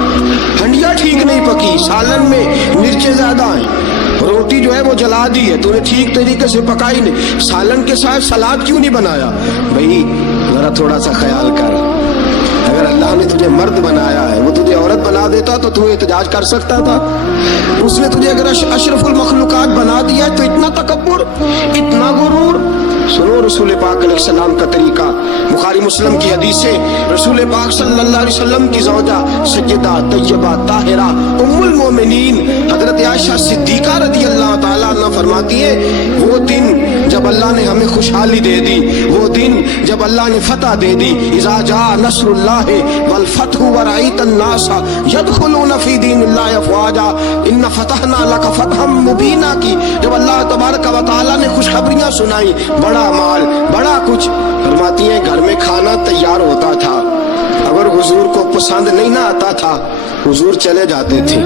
हंडिया ठीक नहीं पकी, सालन में मिर्चें ज्यादा हैं, रोटी जो है वो जला दी है, तूने ठीक तरीके से पकाई नहीं, सालन के साथ सलाद क्यों नहीं बनाया। भाई जरा थोड़ा सा ख्याल कर, अगर अल्लाह ने तुझे मर्द बनाया है, वो तुझे औरत बना देता तो तू एहतजाज कर सकता था। उसने तुझे अगर अशरफुल मखलूकात बना दिया तो इतना तकब्बुर, इतना गुरूर। सुनो रसूल पाक अलैहिस्सलाम का तरीका, बुखारी मुस्लिम की हदीस से रसूल पाक सल्लल्लाहु अलैहि वसल्लम की ज़ौजा सय्यदा तय्यबा ताहिरा उम्मुल मोमिनीन हजरत आयशा सिद्दीका रज़ियल्लाहु ताला अन्हा फरमाती है, वो दिन जब अल्लाह ने हमें खुशहाली दे दी, वो दिन जब अल्लाह ने फतह दे दी, इज़ा जा नस्रुल्लाहि वल फतहु व रअयतन नासा यदखुलूना फी दीनिल्लाहि अफ़वाजा इन्ना फतहना लका फतहम मुबीना की, जब अल्लाह तबारक व तआला ने खुशखबरियां सुनाई, बड़ा माल बड़ा कुछ, फरमाती है घर में खाना तैयार होता था, अगर हुजूर को पसंद नहीं ना आता था हुजूर चले जाते थे,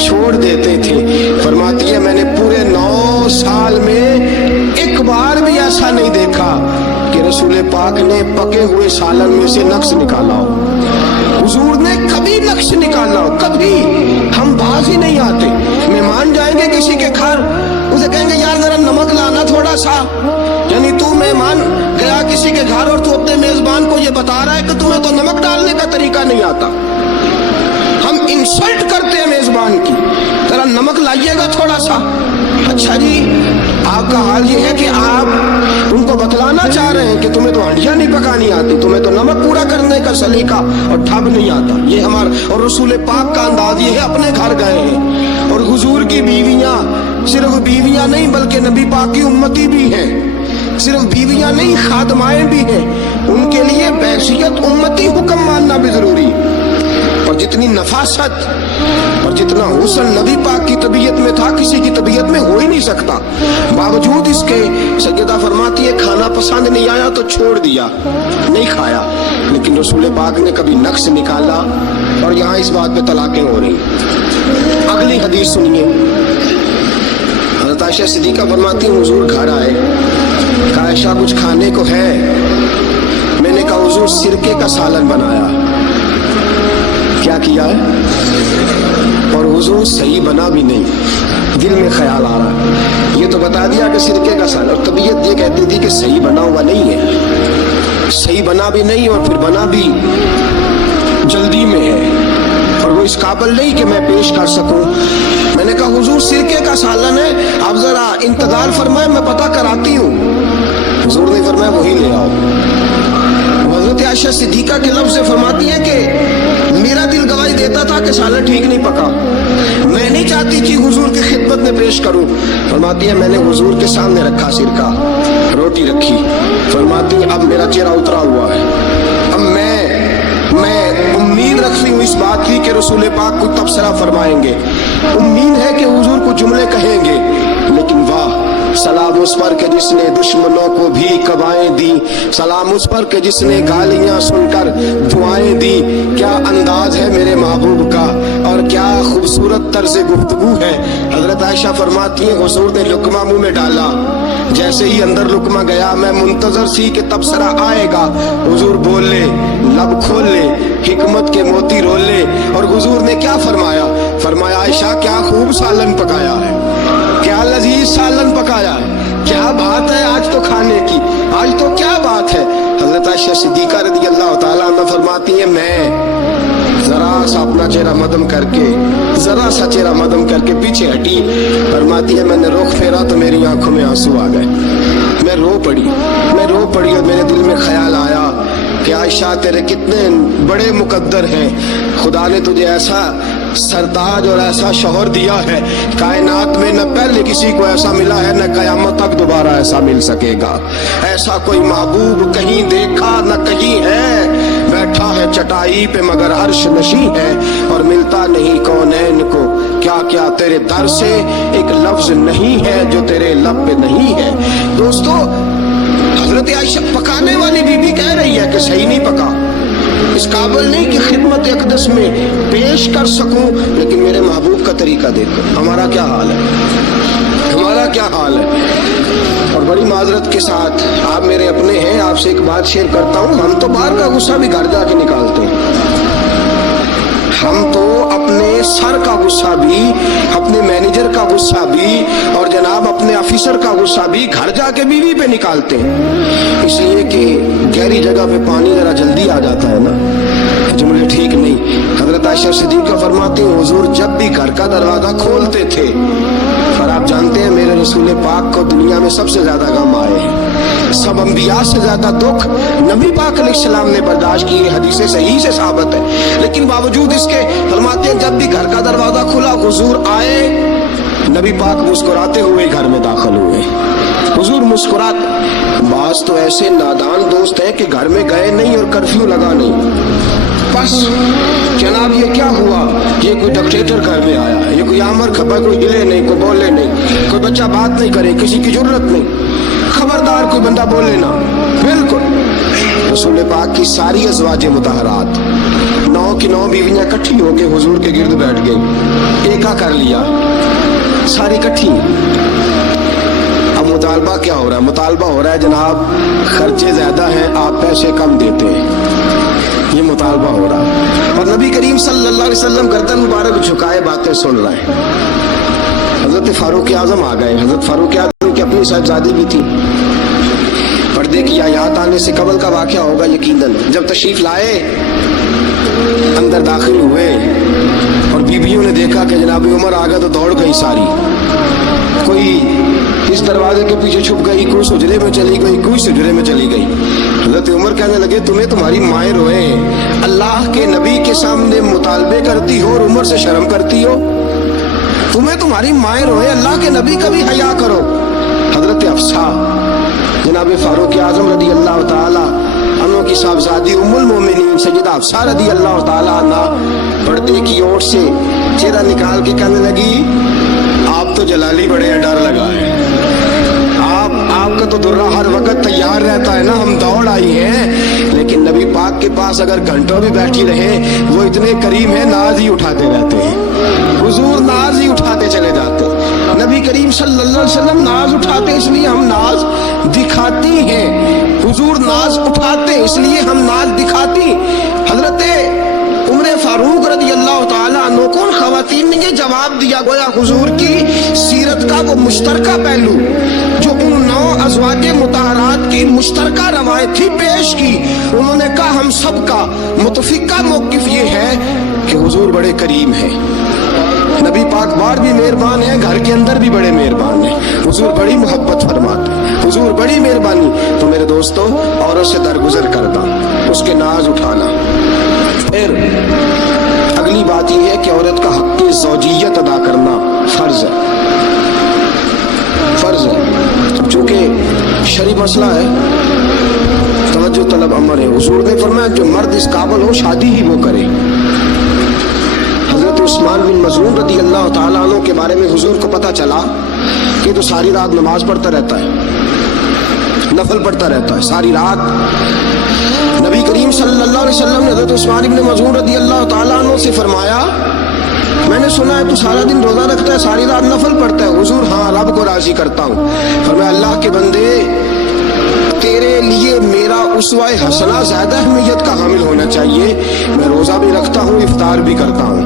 छोड़ देते थे। फरमाती है मैंने पूरे 9 साल में एक बार भी ऐसा नहीं देखा कि रसूल पाक ने पके हुए सालन में से नक्श निकाला हो, हुजूर ने कभी नक्श निकाला हो, कभी। हम बाज ही नहीं आते, मेहमान जाएंगे किसी के घर, उसे कहेंगे यार जरा नमक लाना थोड़ा सा, यानी तू मेहमान गया किसी के घर और तू अपने मेजबान को ये बता रहा है कि तुम्हें तो नमक डालने का तरीका नहीं आता। हम इंसल्ट करते हैं मेजबान की, जरा नमक लाइएगा थोड़ा सा। अच्छा जी, आपका हाल ये है कि आप उनको बतलाना चाह रहे हैं कि तुम्हें तो हंडिया नहीं पकानी आती, तुम्हें तो नमक पूरा करने का सलीका और ठब नहीं आता। ये हमारा और रसूल पाक का अंदाज ये है, अपने घर गए हैं और हुजूर की बीवियां, सिर्फ बीवियां नहीं बल्कि नबी पाक की उम्मती भी हैं, सिर्फ बीवियां नहीं खादमाएं भी हैं, उनके लिए बैसियत उम्मती हुक्म मानना भी जरूरी। और जितनी नफासत और जितना हुस्न नबी पाक की तबीयत में था किसी की तबीयत में हो ही नहीं सकता। बावजूद इसके सैयदा फरमाती है खाना पसंद नहीं आया तो छोड़ दिया, नहीं खाया, लेकिन रसूल पाक ने कभी नक्श निकाला। और यहाँ इस बात पे तलाकें हो रही। अगली हदीस सुनिए, हज़रत आयशा सिद्दीका फरमाती हैं हुजूर घर आए, कहा आयशा कुछ खाने को है, मैंने कहा हुजूर सिरके का सालन बनाया। क्या किया है? और हुजूर सही बना भी नहीं, दिल में ख्याल आ रहा, ये तो बता दिया कि सिरके का सालन, और तबीयत ये कहती थी कि सही बना हुआ नहीं है, सही बना भी नहीं और फिर बना भी जल्दी में है और वो इस काबिल नहीं कि मैं पेश कर सकूं। मैंने कहा हुजूर सिरके का सालन है, आप जरा इंतजार फरमाए मैं पता कराती हूँ। हुजूर ने फरमाया वही ले आओ। हज़रत आयशा सिद्दीका के लफ्ज़ से फरमाती है कि मेरा दिल गवाही दे कहता था कि सालन ठीक नहीं पका, मैं नहीं चाहती कि हुजूर की खिदमत में पेश करूं। फरमाती है मैंने हुजूर के सामने रखा सिरका, रोटी रखी। फरमाती अब मेरा चेहरा उतरा हुआ है, अब मैं उम्मीद रख रही हूँ इस बात की कि रसूल पाक को तबसरा फरमाएंगे, उम्मीद है कि हुजूर को जुमले कहेंगे। लेकिन वाह, सलाम उस पर के जिसने दुश्मनों को भी कबाएं दी, सलाम उस पर के जिसने गालियां सुनकर दुआएं दी। क्या अंदाज है मेरे महबूब का और क्या खूबसूरत तर्ज गुफ्तगू है। हजरत आयशा फरमाती हैं हुजूर ने लुकमा मुंह में डाला, जैसे ही अंदर लुकमा गया मैं मुंतजर सी कि तबसरा आएगा। हुजूर बोले, लब खोल ले, हिकमत के मोती रोल ले। और हुजूर ने क्या फरमाया? फरमाया आयशा क्या खूब सालन पकाया है, क्या लजीज सालन पकाया है, क्या बात है आज तो खाने की, आज तो क्या बात है। हजरत आयशा सिद्दीका रज़ी अल्लाह तआला अन्हा फरमाती है मैं जरा सा अपना चेहरा मदम करके, जरा सा चेहरा मदम करके पीछे हटी। फरमाती है मैंने रुख फेरा तो मेरी आंखों में आंसू आ गए, मैं रो पड़ी और मेरे दिल में ख्याल आया कि आयशा तेरे कितने बड़े मुकद्दर हैं, खुदा ने तुझे ऐसा सरताज और ऐसा शोहर दिया है, कायनात में न पहले किसी को ऐसा मिला है न कयामत तक दोबारा ऐसा मिल सकेगा। ऐसा कोई महबूब कहीं देखा न कहीं है, बैठा है चटाई पे मगर अर्श नशी है और मिलता नहीं कौनैन को। क्या क्या तेरे दर से एक लफ्ज नहीं है जो तेरे लब पे नहीं है। दोस्तों, हजरत आयशा पकाने वाली बीबी कह रही है कि सही नहीं पका, इस काबिल नहीं कि खिदमत अक़दस में पेश कर सकूं, लेकिन मेरे महबूब का तरीका देखो, हमारा क्या हाल है, हमारा क्या हाल है। और बड़ी माजरत के साथ, आप मेरे अपने हैं, आपसे एक बात शेयर करता हूं, हम तो बाहर का गुस्सा भी घर जाके निकालते हैं। हम तो अपने सर का गुस्सा भी, अपने मैनेजर का गुस्सा भी और जनाब अपने ऑफिसर का गुस्सा भी घर जाके बीवी पे निकालते हैं, इसलिए कि गहरी जगह पे पानी जरा जल्दी आ जाता है ना, जुमले ठीक नहीं। हजरत आयशा सिद्दीका फरमाती हैं हुजूर जब भी घर का दरवाजा खोलते थे, और आप जानते हैं मेरे रसूल पाक को दुनिया में सबसे ज्यादा गम आए हैं, सब अंबिया से ज्यादा दुख नबी पाक अलैहिस्सलाम ने बर्दाश्त की, हदीसे सही से साबित है। लेकिन बावजूद इसके फरमाते हैं जब भी घर का दरवाजा खुला हुजूर आए, नबी पाक मुस्कुराते हुए घर में दाखिल हुए। हुजूर मुस्कुराते, बास तो ऐसे नादान दोस्त हैं कि घर में गए नहीं और कर्फ्यू लगा नहीं, बस जनाब ये क्या हुआ, ये कोई डिक्टेटर घर में आया, ये कोई आमर खबर, कोई हिले नहीं, कोई बोले नहीं, कोई बच्चा बात नहीं करे, किसी की जरूरत नहीं, खबरदार कोई बंदा बोले ना, बिल्कुल। रसूल पाक की सारी अज़वाज मुतहरात 9 की 9 बीवियां इकट्ठी होकर हुजूर के गिर्द बैठ गई, एका कर लिया, सारी इकट्ठी। अब मुतालबा क्या हो रहा है? मुतालबा हो रहा है जनाब खर्चे ज्यादा हैं, आप पैसे कम देते हैं, ये मुतालबा हो रहा है। और नबी करीम सल्लल्लाहु अलैहि वसल्लम गर्दन मुबारक झुकाए बातें सुन रहे हैं। हजरत फारूक आजम आ गए। हजरत फारूक आजम की अपनी साहिबजादी भी थी। पर्दे की आयत आने से कबल का वाक़या होगा यकीनन। जब तशरीफ लाए, अंदर दाखिल हुए और बीबियों ने देखा कि जनाब उमर आ गया तो दौड़ गई सारी, कोई इस दरवाजे के पीछे छुप गई, कोई सुजरे में चली गई, कोई सुजरे में चली गई। हजरत उमर कहने लगे तुम्हें तुम्हारी माएँ रोए, अल्लाह के नबी के सामने मुतालबे करती हो और उमर से शर्म करती हो, तुम्हें तुम्हारी माएँ रोए, अल्लाह के नबी का भी हया करो। हजरत हफ्सा जनाब फारूक आजम रदी अल्लाह ताला अन्हों की साहबजादी उम्मुल मोमिनीन सैयदा हफ्सा रदी अल्लाह ताला अन्हा पर्दे की ओर से चेहरा निकाल के कहने लगी आप तो जलाली बड़े हैं, डर लगा है, आपका तो दुर्रा हर वक्त तैयार रहता है ना, हम दौड़ आई हैं। लेकिन नबी पाक के पास अगर घंटों भी बैठी रहे, वो इतने करीम है, नाज ही उठाते रहते हैं, हुजूर नाज ही उठाते चले जाते। नबी करीम सल्लल्लाहु अलैहि वसल्लम नाज उठाते इसलिए हम नाज दिखाती हैं, हुजूर नाज उठाते इसलिए हम नाज दिखाती। हजरत उमर फारूक रज़ी अल्लाह ताला अन्हु को ख़वातीन ने जवाब दिया, गोया हुजूर की सीरत का वो मुश्तरका पहलू जो उन 9 अज़वाजे मुतहरात की मुश्तरका रवायती पेश की। उन्होंने कहा हम सब का मुतफ़िका मौक़िफ़ ये है कि हुजूर बड़े करीम हैं, नबी पाक बाहर भी मेहरबान है, घर के अंदर भी बड़े मेहरबान है, हुजूर बड़ी मोहब्बत फरमाते, हुजूर बड़ी मेहरबानी। तो मेरे दोस्तों, औरत से दरगुजर करना, उसके नाज उठाना। फिर अगली बात ہے کہ عورت کا حق زوجیت ادا کرنا فرض ہے، فرض ہے، چونکہ شرعی مسئلہ ہے، توجہ طلب امر ہے۔ حضور نے فرمایا جو مرد اس قابل ہو شادی ہی وہ کرے۔ حضرت عثمان بن مظعون رضی اللہ تعالیٰ عنہ کے بارے میں حضور کو پتہ چلا کہ تو ساری رات نماز پڑھتا رہتا ہے، نفل پڑھتا رہتا ہے ساری رات۔ نبی کریم صلی اللہ علیہ وسلم نے حضرت عثمان بن مظعون رضی اللہ تعالیٰ عنہ سے فرمایا میں نے سنا ہے تو سارا دن روزہ رکھتا ہے، ساری رات نفل پڑھتا ہے۔ حضور ہاں رب کو راضی کرتا ہوں۔ فرمایا اللہ کے بندے تیرے لیے میرا اسوہ حسنہ زیادہ اہمیت کا حامل ہونا چاہیے۔ میں روزہ بھی رکھتا ہوں، افطار بھی کرتا ہوں،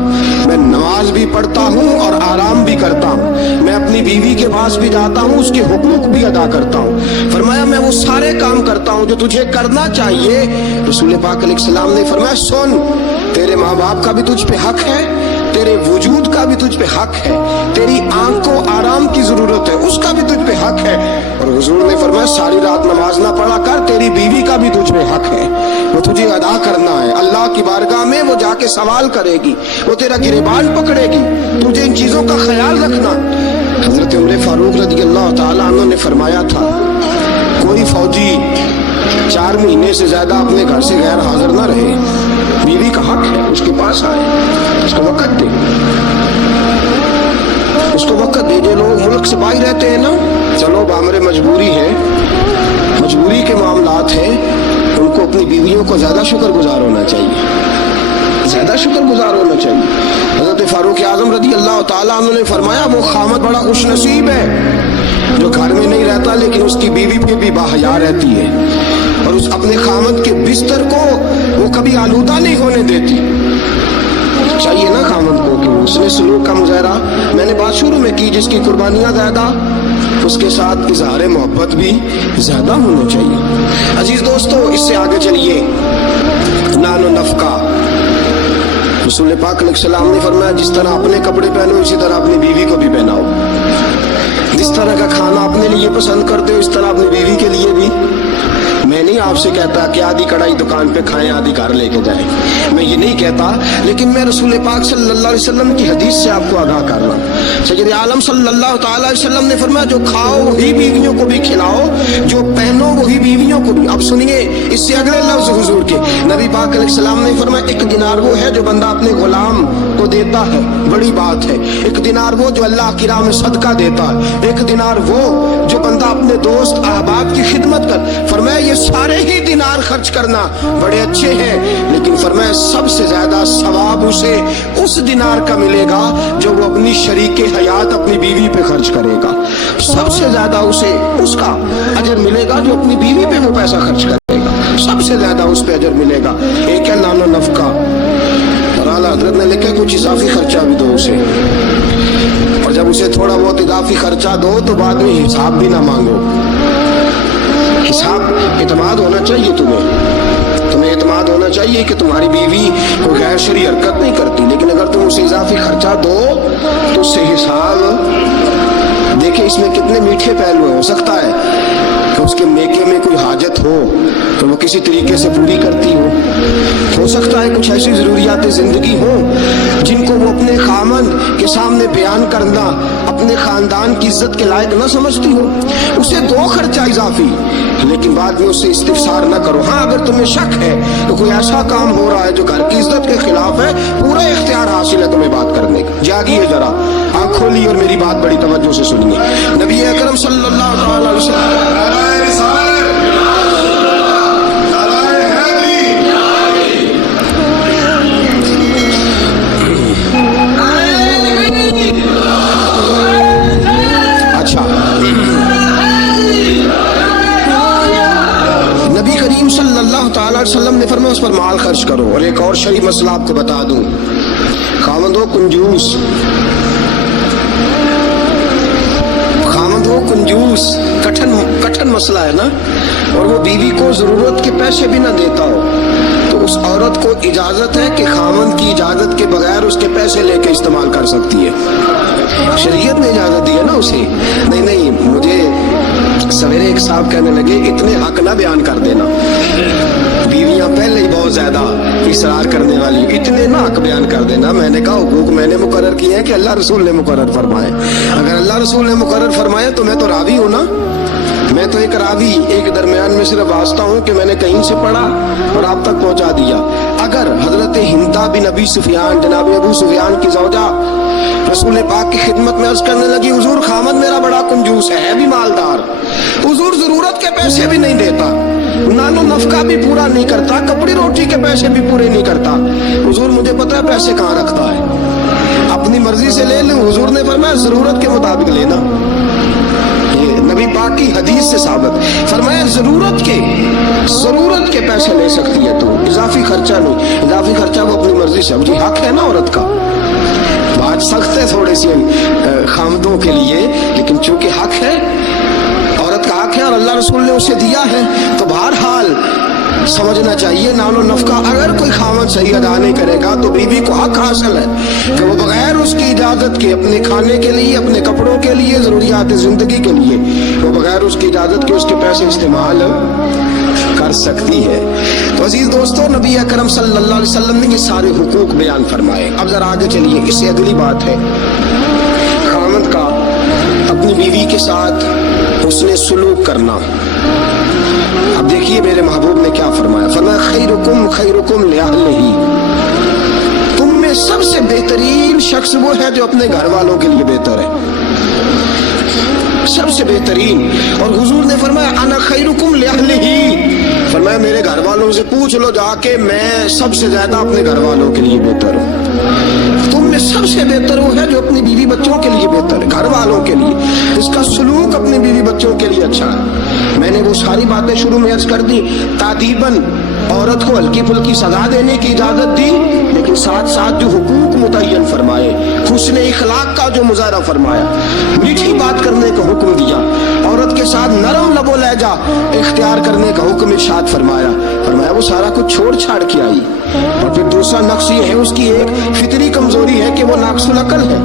میں نماز بھی پڑھتا ہوں اور آرام بھی کرتا ہوں، میں اپنی بیوی کے پاس بھی جاتا ہوں، اس کے حقوق بھی ادا کرتا ہوں۔ فرمایا میں وہ سارے کام کرتا ہوں جو تجھے کرنا چاہیے۔ رسول پاک علیہ السلام نے فرمایا سن، تیرے ماں باپ کا بھی تجھ پہ حق ہے، تیرے وجود کا بھی تجھ پہ حق ہے، تیری آنکھ کو آرام کی ضرورت ہے اس کا بھی تجھ پہ حق ہے۔ اور حضور نے فرمایا ساری رات نماز نہ پڑھا کر، تیری بیوی کا بھی تجھ پہ حق ہے، وہ تجھے ادا کرنا ہے۔ اللہ کی بارگاہ میں وہ جا کے سوال کرے گی، وہ تیرا گریبان پکڑے گی، تجھے ان چیزوں کا خیال رکھنا۔ حضرت عمر فاروق رضی اللہ تعالیٰ عنہ نے فرمایا تھا کوئی فوجی 4 مہینے سے زیادہ اپنے گھر سے غیر حاضر نہ رہے، بیوی کا حق ہے اس کے پاس آئے، اس کو وقت دے، اس کو وقت دے۔ جو لوگ ملک سے باہر رہتے ہیں نا، چلو بامر مجبوری ہے، مجبوری کے معاملات ہیں، ان کو اپنی بیویوں کو زیادہ شکر گزار ہونا چاہیے، زیادہ شکر گزار ہونا چاہیے۔ حضرت فاروق اعظم رضی اللہ تعالیٰ عنہ نے فرمایا وہ خامد بڑا خوش نصیب ہے جو گھر میں نہیں رہتا لیکن اس کی بیوی پہ بھی باحیا رہتی ہے، اور اس اپنے خامد کے بستر کو وہ کبھی آلودہ نہیں ہونے دیتی۔ چاہیے نا خامد کو کہ اس نے سلوک کا مظاہرہ، میں نے بات شروع میں کی، جس کی قربانیاں زیادہ اس کے ساتھ اظہار محبت بھی زیادہ ہونا چاہیے۔ عزیز دوستو اس سے آگے چلیے، نان و نفقہ۔ رسول پاک علیہ السلام نے فرمایا جس طرح اپنے کپڑے پہنو اسی طرح اپنی بیوی کو بھی پہناؤ، جس طرح کا کھانا اپنے لیے پسند کرتے ہو اس طرح اپنی بیوی کے لیے بھی۔ میں نہیں آپ سے کہتا کہ آدھی کڑھائی دکان پہ کھائیں آدھی گھر لے کے جائیں، میں یہ نہیں کہتا، لیکن میں رسول پاک صلی اللہ علیہ وسلم کی حدیث سے آپ کو آگاہ کر رہا ہوں۔ سید عالم صلی اللہ تعالیٰ علیہ وسلم نے فرمایا جو کھاؤ وہی بیویوں کو بھی کھلاؤ، جو پہنو وہی بیویوں کو بھی۔ اب سنیے اس سے اگلے لفظ حضور کے، نبی پاک علیہ السلام نے فرمایا ایک دینار وہ ہے جو بندہ اپنے غلام کو دیتا ہے، بڑی بات ہے۔ ایک دینار وہ جو اللہ کی راہ میں صدقہ دیتا ہے، ایک دینار وہ جو بندہ اپنے دوست احباب کی خدمت کر۔ فرمایا یہ سارے ہی دینار خرچ کرنا بڑے اچھے ہیں، لیکن فرمایا سب سے زیادہ ثواب اسے اس دینار کا ملے گا جو وہ اپنی شریک حیات اپنی بیوی پہ خرچ کرے گا، سب سے زیادہ اسے اس کا اجر ملے گا جو اپنی بیوی پہ وہ پیسہ خرچ کرے گا، سب سے زیادہ اس پہ اجر ملے گا۔ ایک ہے نان و نفقہ، اور اعلیٰ حضرت نے لکھا کچھ اضافی خرچہ بھی دو اسے، اور جب اسے تھوڑا بہت اضافی خرچہ دو تو بعد میں حساب بھی نہ مانگو۔ حساب اعتماد ہونا چاہیے، تمہیں اعتماد ہونا چاہیے کہ تمہاری بیوی کوئی غیر شرعی حرکت نہیں کرتی، لیکن اگر تم اسے اضافی خرچہ دو تو اس سے حساب دیکھیں۔ اس میں کتنے میٹھے پہلو ہیں، ہو سکتا ہے کہ اس کے میکے میں کوئی حاجت ہو تو وہ کسی طریقے سے پوری کرتی ہو سکتا ہے کچھ ایسی ضروریات زندگی ہوں جن کو وہ اپنے خامند کے سامنے بیان کرنا اپنے خاندان کی عزت کے لائق نہ سمجھتی ہو، اسے دو خرچہ اضافی، لیکن بعد میں اس سے استفسار نہ کرو۔ ہاں اگر تمہیں شک ہے تو کوئی ایسا کام ہو رہا ہے جو گھر کی عزت کے خلاف ہے، پورا اختیار حاصل ہے تمہیں بات کرنے کا۔ جاگیے ذرا، آنکھ کھولیے اور میری بات بڑی توجہ سے سنیے۔ نبی اکرم صلی اللہ علیہ وسلم وسلم نے فرمایا اس پر مال خرچ کرو۔ اور ایک اور شرعی مسئلہ آپ کو بتا دوں، خاوند ہو کنجوس، خاوند ہو کنجوس، کٹھن مسئلہ ہے نا، اور وہ بیوی کو ضرورت کے پیسے بھی نہ دیتا ہو، تو اس عورت کو اجازت ہے کہ خاوند کی اجازت کے بغیر اس کے پیسے لے کے استعمال کر سکتی ہے۔ شریعت نے اجازت دی ہے نا اسے۔ نہیں مجھے سویرے ایک صاحب کہنے لگے اتنے حق نہ بیان کر دینا، بیویاں सहेलियां पहले ही बहुत ज्यादा इसरार करने वाली, इतने ना हक बयान कर देना। मैंने कहा हुकूक मैंने मुकर्रर किए हैं कि अल्लाह रसूल ने मुकर्रर फरमाए। अगर अल्लाह रसूल ने मुकर्रर फरमाए तो मैं तो रावी हूं ना, मैं तो एक रावी, एक दरमियान में सिर्फ वास्ता हूं कि मैंने कहीं से पढ़ा और आप तक पहुंचा दिया। अगर हजरत हिंदा बिन अबी सुफियान, जनाब अबू सुफियान की ज़ौजा रसूल पाक की खिदमत में अर्ज करने लगी, हुजूर खामद मेरा बड़ा कंजूस है भी मालदार, हुजूर जरूरत के पैसे भी नहीं देता, नानो नफका भी पूरा नहीं करता, कपड़ी रोटी के पैसे भी पूरे नहीं करता, हुजूर मुझे पता है पैसे कहाँ रखता है, अपनी मर्जी से ले लूं। हुजूर ने फरमाया जरूरत के मुताबिक लेना। ये नबी पाक की हदीस से साबित, फरमाया जरूरत के पैसे ले सकती है तो, इजाफी खर्चा नहीं। इजाफी खर्चा वो अपनी मर्जी से, जी हक है ना औरत का, बात सख्त है थोड़ी सी खामदों के लिए, लेकिन चूंकि हक है, औरत का हक है और अल्लाह रसूल ने उसे दिया है, तो बहरहाल समझना चाहिए नानो नफका अगर कोई खामद सही अदा नहीं करेगा तो बीवी को हक हासिल है कि वो बगैर उसकी इजाजत के अपने खाने के लिए, अपने कपड़ों के लिए, जरूरियात जिंदगी के लिए, वो बगैर उसकी इजाजत के उसके पैसे इस्तेमाल कर सकती है। तो अजीज दोस्तों, नबी अकरम सल्लल्लाहु अलैहि वसल्लम ने ये सारे हुकूक बयान फरमाए। अब जरा आगे चलिए, इससे अगली बात है खामद का अपनी बीवी के साथ उसने सुलूक करना। अब देखिए मेरे महबूब ने क्या फरमाया, फरमाया खैरुकुम लिअहलिही, तुम में सबसे बेहतरीन शख्स वो है जो अपने घर वालों के लिए बेहतर है, सबसे बेहतरीन। और हुजूर ने फरमाया अना खैरुकुम लिअहलिही, फरमाया मेरे घर वालों से पूछ लो जाके, मैं सबसे ज्यादा अपने घर वालों के लिए बेहतर हूँ। तुम में सबसे बेहतर वो है जो अपनी बीवी बच्चों के लिए बेहतर है, घर वालों के लिए, इसका सलूक अपने बीवी बच्चों के लिए अच्छा है। मैंने वो सारी बातें शुरू में अर्ज कर दी, तादीबन औरत को हल्की फुल्की सजा देने की इजाजत दी, लेकिन साथ साथ जो हुकूक मुतय्यन फरमाए, हुस्न इखलाक का जो मुजाहरा फरमाया, मीठी बात करने का हुक्म दिया, औरत के साथ नरम लबो लहजा इख्तियार करने का हुक्म इरशाद फरमाया। फरमाया वो सारा कुछ छोड़ छाड़ के आई। और फिर दूसरा नक्श ये है, उसकी एक फितरी कमजोरी है कि वो नाक़िसुल अक़ल है,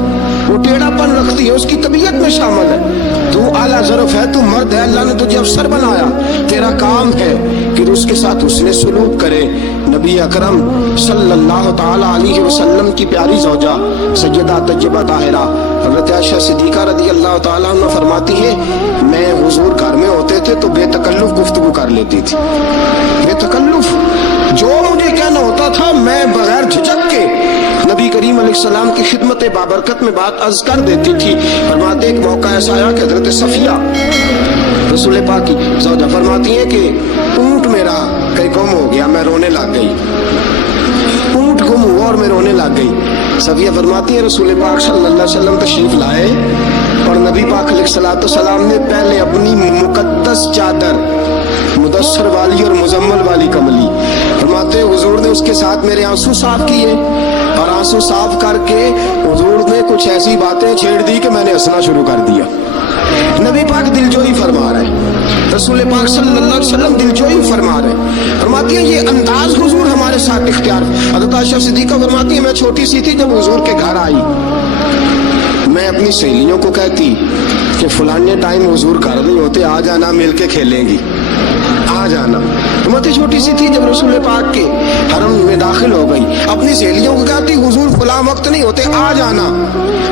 वो टेढ़ापन रखती है, उसकी तबीयत में शामिल है। तू आला ज़रफ़ है, तू मर्द है, अल्लाह ने तुझे अफसर बनाया, तेरा काम है कि उसके साथ उसने सुलूक करे। नबी अकरम सल्लल्लाहु ताला अलैहि वसल्लम की प्यारी ज़ौजा सैयदा तय्यबा ताहिरा हज़रत आयशा सिद्दीक़ा रज़ी अल्लाह ताला अन्हा फरमाती है, मैं हुजूर घर में होते थे तो बेतकल्लुफ़ गुफ्तगू कर लेती थी। बेतकल्लुफ़ जो मुझे कहना होता था मैं बगैर झिझक के नबी करीम अलैहिस्सलाम की खिदमत बाबरकत में बात अर्ज कर देती थी। फरमाते एक मौका ऐसा आया कि हज़रत सफिया रसूल पाक की ज़ौजा फरमाती है कि ऊँट मेरा कहीं गुम हो गया, मैं रोने लग गई, ऊँट गुम हुआ और मैं रोने लग गई। सफिया फरमाती है रसूल पाक सल्लल्लाहु अलैहि वसल्लम तशरीफ लाए और नबी पाक अलैहिस्सलाम ने पहले अपनी मुकद्दस चादर मुदस्सर वाली और मुजम्मल वाली कमली, फरमाते हुजूर ने उसके साथ मेरे आंसू साफ किए और आंसू साफ करके हुजूर ने कुछ ऐसी बातें छेड़ दी कि मैंने हंसना शुरू कर दिया। नबी पाक दिलजोई फरमा रहे, रसूल पाक सल्लल्लाहु अलैहि वसल्लम दिलजोई फरमा रहे। फरमाती है ये अंदाज हुजूर हमारे साथ इख्तियार। हज़रत आयशा सिद्दीक़ा फरमाती है मैं छोटी सी थी जब हुजूर के घर आई, मैं अपनी सहेलियों को कहती कि फलाने टाइम हुजूर घर नहीं होते, आ जाना मिल के खेलेंगी, आ जाना। फरमाती छोटी सी थी जब रसूल पाक के हरम में दाखिल हो गई, अपनी सहेलियों को कहती हुजूर फलां वक्त नहीं होते, आ जाना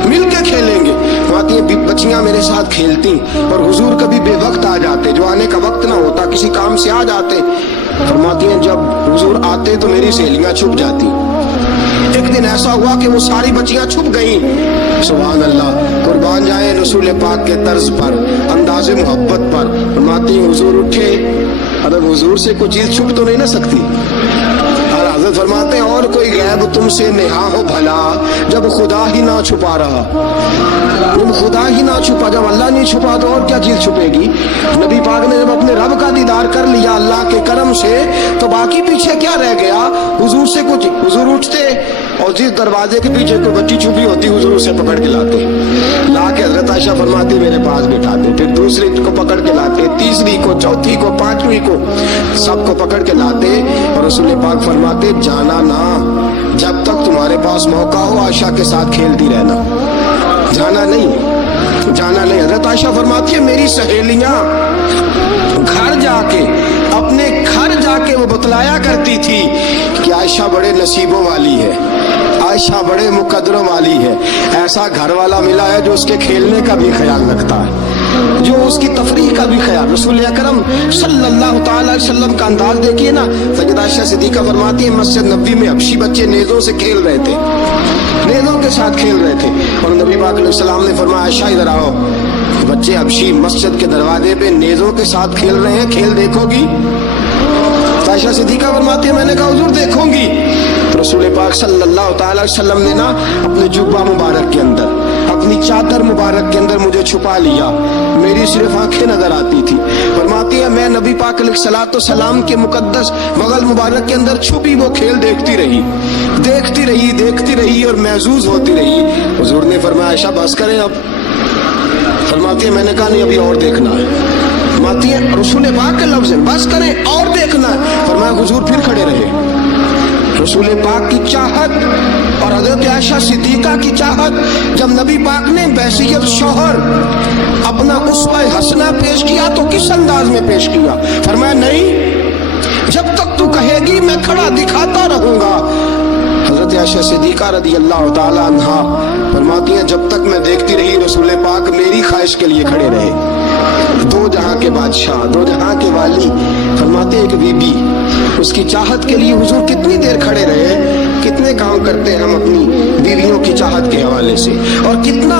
मिल के खेलेंगे। फरमाती बच्चियां मेरे साथ खेलती और हुजूर कभी बेवक्त आ जाते, जो आने का वक्त ना होता, किसी काम से आ जाते। फरमाती हैं जब हुजूर आते तो मेरी सहेलियां छुप जाती। एक दिन ऐसा हुआ कि वो सारी बच्चियां छुप गईं। सुभान अल्लाह, कुर्बान जाए रसूल पाक के तर्ज पर, अंदाज़े मोहब्बत पर। फरमाती हुजूर उठे, अगर हुजूर से कोई चीज छुप तो नहीं ना सकती। और हज़रत फरमाते हैं और कोई गैब तुमसे नेहा हो भला जब खुदा ही ना छुपा रहा, जब खुदा ही ना छुपा, जब अल्लाह नहीं छुपा तो और क्या चीज छुपेगी। नबी पाक ने जब अपने रब का दीदार कर लिया अल्लाह के करम से, तो बाकी पीछे क्या रह गया। हुजूर से कुछ, हुजूर उठते और जिस दरवाजे के पीछे कोई बच्ची छुपी होती हुजूर उसे पकड़ के लाते, ला के हज़रत आयशा फरमाती मेरे पास बिठाते, फिर दूसरी को पकड़ के लाते, तीसरी को, चौथी को, पांचवी को, सबको पकड़ के लाते और रसूल पाक फरमाते जाना ना, जब तक तुम्हारे पास मौका हो आयशा के साथ खेलती रहना, जाना नहीं, जाना नहीं। हज़रत आयशा फरमाती है मेरी सहेलियां घर जाके, अपने घर जाके वो वो बतलाया करती थी कि आयशा बड़े नसीबों वाली है, आयशा बड़े मुकद्दरों वाली है। ऐसा घर वाला मिला है जो उसके खेलने का भी ख्याल रखता है, जो उसकी तफरीह का भी ख्याल। रसूल अकरम सल्लल्लाहु ताला अलैहि वसल्लम का अंदाज देखिए ना। सैयदा आयशा सिद्दीका फरमाती है मस्जिद नबी में हबशी बच्चे नेज़ों से खेल रहे थे, नेज़ों के साथ खेल रहे थे, और नबी पाक अलैहि सलाम ने फरमाया आयशा इधर आओ, बच्चे हबशी मस्जिद के दरवाजे पे नेज़ों के साथ खेल रहे हैं, खेल देखोगी? आयशा सिद्दीका फरमाती है मैंने कहा हुजूर देखूंगी। तो रसूल पाक सल्लल्लाहु ताला अलैहि वसल्लम ने ना अपने जुब्बा मुबारक के अंदर, अपनी चादर मुबारक के अंदर मुझे छुपा लिया, मेरी सिर्फ आंखें नजर आती थी। फरमाती है मैं नबी पाक अलैहिस्सलातु सलाम के मुकद्दस बगल मुबारक के अंदर छुपी वो खेल देखती रही, देखती रही, देखती रही और महसूस होती रही। हुजूर ने फरमाया आयशा बस करें अब। फरमाती है मैंने कहा नहीं अभी और देखना है। फरमाती है रसूल पाक के लफ्ज़ हैं बस करें और देखना है। फरमाया हुजूर फिर खड़े रहे। रसूल पाक की चाहत और हज़रत आयशा सिद्दीका की चाहत, जब नबी पाक ने बैसियत शौहर अपना उसवा हसना पेश किया तो किस अंदाज में पेश किया? फरमाया नहीं जब तक तू कहेगी मैं खड़ा दिखाता रहूंगा। हज़रत आयशा सिद्दीका रदी अल्लाह ताला अन्हा फरमाती हैं जब तक मैं देखती रही रसूल पाक मेरी ख्वाहिश के लिए खड़े रहे। दो जहां के बादशाह, दो जहां के वाली, फरमाते एक बीबी उसकी चाहत के लिए हुजूर कितनी देर खड़े रहे। कितने काम करते हैं हम अपनी बीवियों की चाहत के हवाले से, और कितना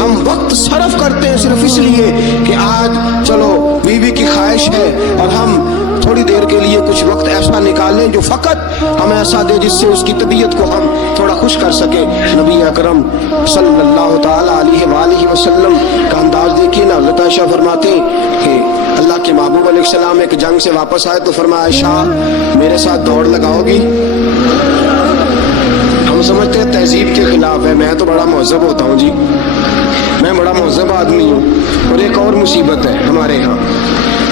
हम वक्त सर्फ करते हैं सिर्फ इसलिए कि आज चलो बीवी की ख्वाहिश है और हम थोड़ी देर के लिए कुछ वक्त ऐसा निकालें जो फकत हमें ऐसा दे जिससे उसकी तबीयत को हम थोड़ा खुश कर सके। नबी अकरम सल्लल्लाहु ताला अलैहि वसल्लम का अंदाज देखिए ना। हज़रत आयशा फरमाते कि अल्लाह के महबूब अलैहिस्सलाम एक जंग से वापस आए तो फरमाया आयशा मेरे साथ दौड़ लगाओगी? हम समझते हैं तहजीब के खिलाफ है, मैं तो बड़ा महज़ब होता हूँ जी, मैं बड़ा महज़ब आदमी हूँ। और एक और मुसीबत है हमारे यहाँ,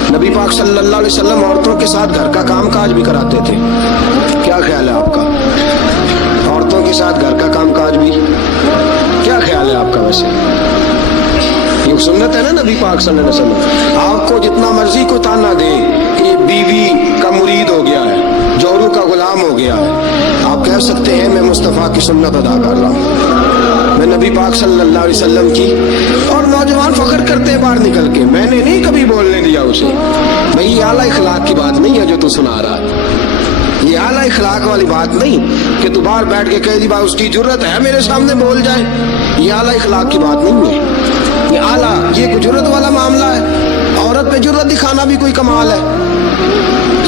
नबी पाक सल्लल्लाहु अलैहि वसल्लम औरतों के साथ घर का काम काज भी कराते थे। क्या ख्याल है आपका? औरतों के साथ घर का काम काज भी, क्या ख्याल है आपका? वैसे ये सुन्नत है ना नबी पाक सल्लल्लाहु अलैहि वसल्लम। आपको जितना मर्जी को ताना दे कि बीवी का मुरीद हो गया है, जोरू का गुलाम हो गया है, आप कह सकते हैं मैं मुस्तफ़ा की सुन्नत अदा कर रहा हूँ, मैं नबी पाक सल्लल्लाहु अलैहि वसल्लम की। और नौजवान फख्र करते हैं बाहर निकल के, मैंने नहीं कभी बोलने दिया उसे। भाई ये आला इखलाक की बात नहीं है जो तू सुना रहा है, ये आला इखलाक वाली बात नहीं कि तू बाहर बैठ के कह दी बात उसकी जरूरत है मेरे सामने बोल जाए, ये आला इखलाक की बात नहीं है। ये आला, ये कोई जरूरत वाला मामला है। औरत पे जरूरत दिखाना भी कोई कमाल है।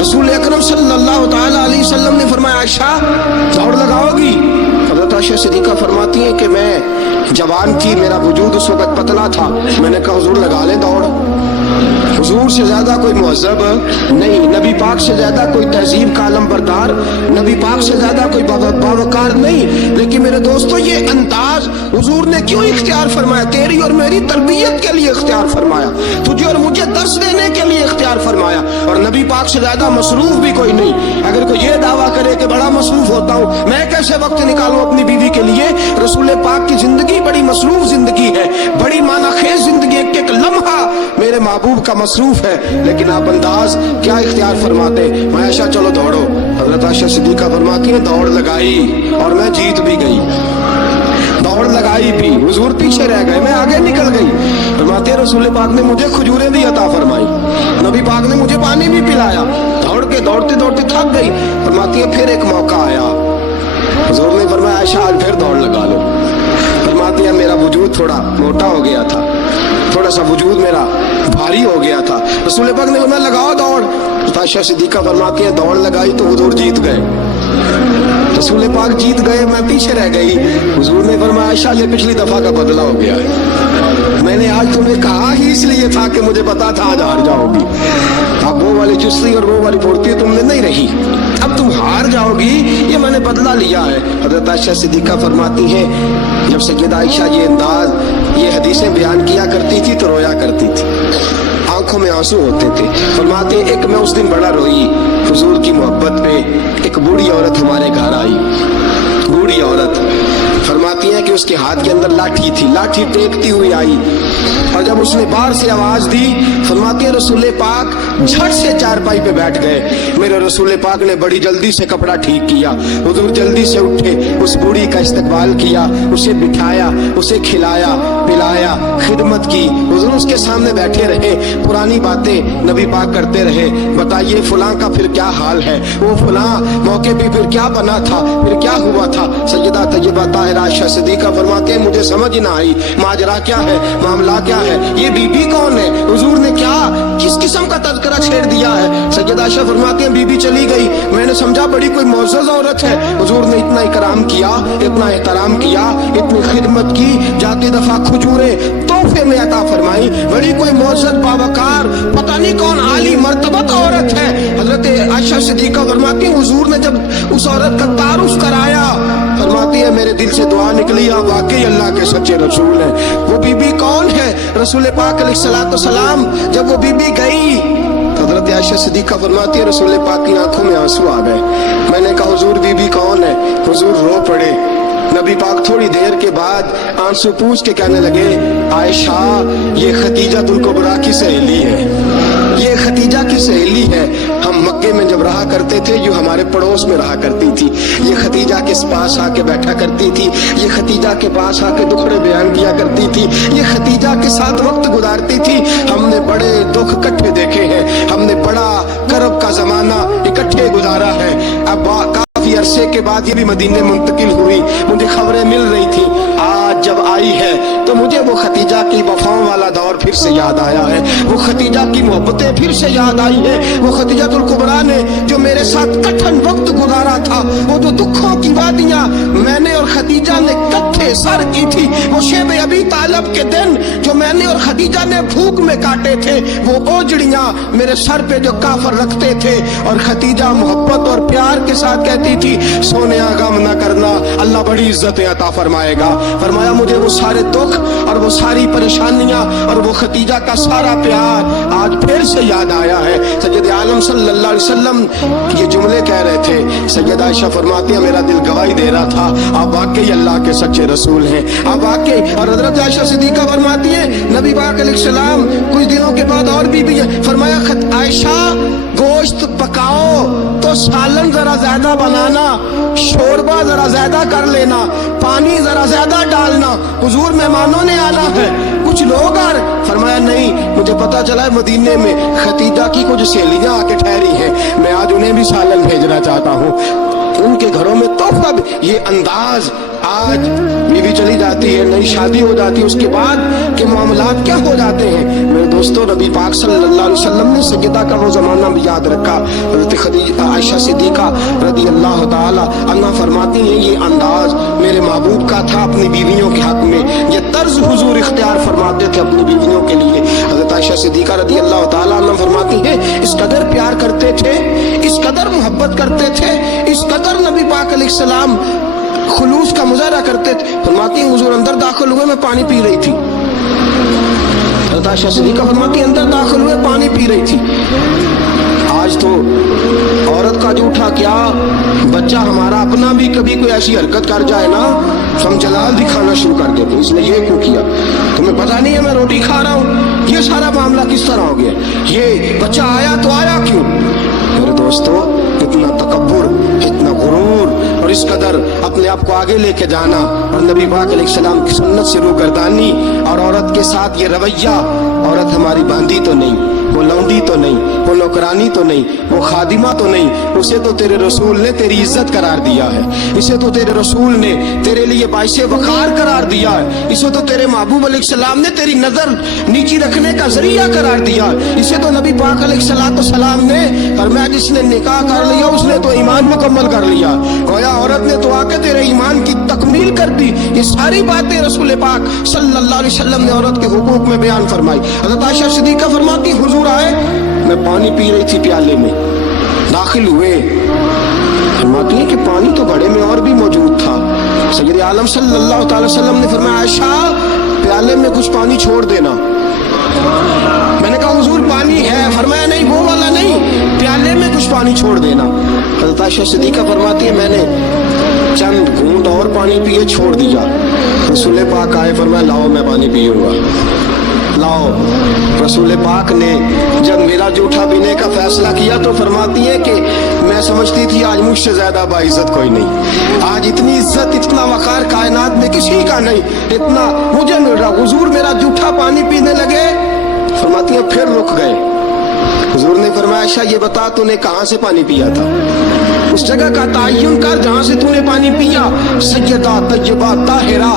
रसूल अकरम सल्लल्लाहु ताला अलैहि वसल्लम ने फरमाया आयशा दौड़ लगाओगी? हज़रत आयशा सिद्दीका फरमाती है कि मैं जवान थी, मेरा वजूद उस वक्त पतला था, मैंने कहा हुजूर लगा ले दौड़। हुजूर से ज्यादा कोई मुहज़्ज़ब नहीं, नबी पाक से ज्यादा कोई तहजीब का आलम बरदार, नबी पाक से ज्यादा कोई बावकार नहीं। लेकिन मेरे दोस्तों ये अंदाज हुजूर ने क्यों इख्तियार फरमाया? तेरी और मेरी तरबियत के लिए इख्तियार फरमाया, तुझे और मुझे दर्स देने के लिए इख्तियार फरमाया। और नबी पाक से ज्यादा मसरूफ भी कोई नहीं। अगर कोई ये दावा करे कि बड़ा मसरूफ होता हूँ, मैं कैसे वक्त निकालूं अपनी बीवी के लिए? रसूल पाक की जिंदगी बड़ी मसरूफ जिंदगी है, बड़ी माना खेज जिंदगी, एक एक लम्हा मेरे महबूब का मसरूफ है। लेकिन आप अंदाज क्या इख्तियार फरमाते? मैं आयशा चलो दौड़ो। हज़रत आयशा सिद्दीका फरमाती है दौड़ लगाई और मैं जीत भी गई, दौड़ लगाई भी, हुजूर पीछे रह गए, मैं आगे निकल गई। फरमाते रसूल पाक ने मुझे खजूरें भी अता फरमाई, नबी पाक ने मुझे पानी भी पिलाया, दौड़ के दौड़ते दौड़ते थक गई। फरमाती है फिर एक मौका आया, हुजूर ने फरमाया आयशा आज फिर दौड़ लगा लो। फरमाती है मेरा वजूद थोड़ा मोटा हो गया था, थोड़ा सा वजूद मेरा भारी हो गया था। रसूल पाक ने फरमाया लगाओ दौड़। आयशा सिद्दीका फरमाती है दौड़ लगाई तो हुजूर जीत गए, रसूल पाक जीत गए, मैं पीछे रह गई। हुजूर ने फरमाया आयशा ये पिछली दफा का बदला हो गया है, मैंने आज तुम्हें कहा ही इसलिए था कि मुझे पता था आज हार जाओगी। अब वो वाली चुस्ती और वो वाली फुर्ती तुमने नहीं रही, अब तुम हार जाओगी, ये मैंने बदला लिया है। हज़रत आयशा सिद्दीका फरमाती है जब सैयदा आयशा ये अंदाज, ये हदीसें बयान किया करती थी तो रोया करती थी, आंखों में आंसू होते थे। फरमाते एक मैं उस दिन बड़ा रोई हुजूर की मोहब्बत पे। एक बूढ़ी औरत हमारे घर आई, बूढ़ी औरत, फरमाती है कि उसके हाथ के अंदर लाठी थी, लाठी टेकती हुई आई और जब उसने बाहर से आवाज दी, फरमाती है रसूल पाक झट से चारपाई पे बैठ गए। मेरे रसूल पाक ने बड़ी जल्दी से कपड़ा ठीक किया, हुजूर जल्दी से उठे, उस बूढ़ी का इस्तकबाल किया, उसे बिठाया, उसे खिलाया पिलाया, खिदमत की। हुजूर उसके सामने बैठे रहे, पुरानी बातें नबी पाक करते रहे। बताइए फलां का फिर क्या हाल है, वो फलां मौके पे फिर क्या बना था, फिर क्या हुआ था। सैयदा तैयबा ताहिरा आयशा सिद्दीका फरमाते हैं मुझे समझ ना आई माजरा क्या है, मामला क्या है, ये बीबी कौन है, हुजूर ने क्या किस किस्म का तज़किरा छेड़ दिया है। सैयदा आयशा फरमाती हैं बीबी चली गई, मैंने समझा बड़ी कोई मुअज़्ज़ज़ औरत है। हुजूर ने इतना इकराम किया, इतना एहतराम किया, इतनी खिदमत की, जाती दफा खजूरे तोहफे में अता फरमाई। बड़ी कोई मुअज़्ज़ज़ बावकार पता नहीं कौन आली मर्तबत औरत है। हजरत आयशा सिद्दीका फरमाती हैं हुजूर ने जब उस औरत का तारुफ कराया, फरमाती है मेरे दिल से दुआ निकली, आप वाकई अल्लाह के सच्चे रसूल हैं। वो बीबी कौन है, रसूल पाक अलैहिस्सलाम जब वो बीबी गई, हजरत आयशा सिद्दीका फरमाती है रसूल पाक की आंखों में आंसू आ गए। मैंने कहा हुजूर बीबी कौन है, हुजूर रो पड़े। नबी पाक थोड़ी देर के बाद आंसू पूछ के कहने लगे आयशा ये खदीजा तुल कुबरा की सहेली है, ये खदीजा की सहेली है। हम मक्के में जब रहा करते थे, जो हमारे पड़ोस में रहा करती थी, ये खदीजा के पास आके बैठा करती थी, ये खदीजा के पास आके दुखड़े बयान किया करती थी, ये खदीजा के साथ वक्त गुजारती थी। हमने बड़े दुख इकट्ठे देखे हैं, हमने बड़ा करब का जमाना इकट्ठे गुजारा है। अब काफी अरसे के बाद ये भी मदीने मुंतकिल हुई, मुझे खबरें मिल रही थी। आज जब आई है तो मुझे वो खदीजा की वफाओं वाला दौर फिर से याद आया है, वो खदीजा की मोहब्बतें फिर से याद आई है, वो खदीजातुल कुबरा ने जो मेरे साथ कठिन वक्त गुजारा था, वो जो दुखों की वादियां मैंने और खदीजा ने कत्थे सर की थी, वो शेब अबी तालब के दिन जो मैंने और खदीजा ने भूख में काटे थे, वो ओजड़ियां मेरे सर पे जो काफर रखते थे। और खदीजा मोहब्बत और प्यार के साथ कहती थी सोने गम न करना, अल्लाह बड़ी इज्जतें अता फरमाएगा। फरमाया मुझे वो सारे दुख और वो सारी परेशानियां और वो खदीजा का सारा प्यार आज फिर से याद आया है। सैयद आलम सल्लल्लाहु अलैहि वसल्लम ये जुमले कह रहे थे। सैयद आयशा फरमाती है मेरा दिल गवाही दे रहा था आप वाकई अल्लाह के सच्चे रसूल हैं, आप वाकई। और हजरत आयशा सिद्दीका फरमाती है नबी पाक अलैहिस्सलाम कुछ दिनों के बाद और भी फरमाया आयशा गोश्त पकाओ तो सालन जरा ज्यादा बनाना, शोरबा जरा ज्यादा कर लेना, पानी जरा ज्यादा डालना, हुजूर मेहमानों ने आना है। कुछ लोग आ रहे, फरमाया नहीं मुझे पता चला है मदीने में खदीजा की कुछ सहेलियां आके ठहरी हैं, मैं आज उन्हें भी सालन भेजना चाहता हूँ, उनके घरों में तोहफा। ये अंदाज आज बीवी चली जाती है, नई शादी हो जाती है, उसके बाद के मामलात क्या हो जाते हैं। मेरे दोस्तों नबी पाक सल्लल्लाहु अलैहि वसल्लम ने सैयदा का वो जमाना भी याद रखा। हज़रत खदीजा आयशा सिद्दीका रज़ी अल्लाह ताला अन्हा फरमाती हैं ये अंदाज मेरे महबूब का था अपनी बीवियों के हक में, ये तर्ज हुजूर इख्तियार फरमाते थे अपनी बीवियों के लिए। हज़रत आयशा सिद्दीका रज़ी अल्लाह ताला अन्हा फरमाती हैं इस कदर प्यार करते थे, इस कदर मोहब्बत करते थे, इस कदर नबी पाक अलैहिस्सलाम खुलूस का मुजाहरा करते थे। फरमाती हैं हुजूर अंदर दाखिल हुए मैं पानी पी रही थी, हज़रत आयशा सिद्दीका फरमाती हैं अंदर दाखिल हुए पानी पी रही थी। आज तो औरत का जूठा क्या, बच्चा हमारा अपना भी कभी कोई ऐसी हरकत कर जाए ना तो हम जलाल दिखाना शुरू कर देते हैं, इसने ये क्यों किया, तुम्हें पता नहीं है मैं रोटी खा रहा हूँ, ये सारा मामला किस तरह हो गया, ये बच्चा आया तो आया क्यों। मेरे दोस्तों इतना तकब्बुर, इतना गुरूर और इस कदर अपने आप को आगे लेके जाना और नबी पाक अलैहिस्सलाम की सुन्नत से रूगर्दानी और औरत के साथ ये रवैया, औरत हमारी बांधी तो नहीं, वो लौंडी तो नहीं, वो नौकरानी तो नहीं, वो खादिमा तो नहीं, उसे तो तेरे रसूल ने तेरी इज्जत करार दिया है, इसे तो तेरे रसूल ने तेरे लिए बाइसे वकार करार दिया है, इसे तो तेरे महबूब अलैहिस्सलाम ने तेरी नजर नीची रखने का जरिया करार दिया है, इसे तो नबी पाक अलैहिस्सलाम ने फरमाया जिसने निकाह कर लिया उसने तो ईमान मुकम्मल कर लिया, गोया औरत ने तो आके तेरे ईमान की तकमील कर दी। ये सारी बातें रसूल पाक सल्लल्लाहु अलैहि वसल्लम ने औरत के हुकूक में बयान फरमाई। हज़रत आयशा सिद्दीका फरमाती हुजूर आए, मैं पानी पी रही थी प्याले में, दाखिल हुए, फरमाती है कि पानी तो घड़े में और भी मौजूद था। सैयद आलम सल्लल्लाहु अलैहि वसल्लम ने फरमाया आयशा प्याले में कुछ पानी छोड़ देना। मैंने कहा हुजूर पानी है, फरमाया नहीं वो वाला नहीं, प्याले में कुछ पानी छोड़ देना। हज़रत आयशा सिद्दीका फरमाती है मैंने चंद घूंट और पानी पिए, छोड़ दिया। रसूल पाक आए, फरमाया लाओ मैं पानी पीऊंगा, लाओ। रसूल पाक ने जब मेरा जूठा पीने का फैसला किया तो फरमाती है कि मैं समझती थी आज मुझसे ज्यादा बाइज्जत कोई नहीं, आज इतनी इज्जत इतना वकार कायनात में किसी का नहीं, इतना मुझे मिल रहा। हुजूर मेरा जूठा पानी पीने लगे, फरमाती है फिर रुक गए। हुजूर ने फरमाया अच्छा ये बता तूने कहाँ से पानी पिया था, उस जगह का ताय्युन कर जहाँ से तूने पानी पिया। सैयदा तय्यबा ताहिरा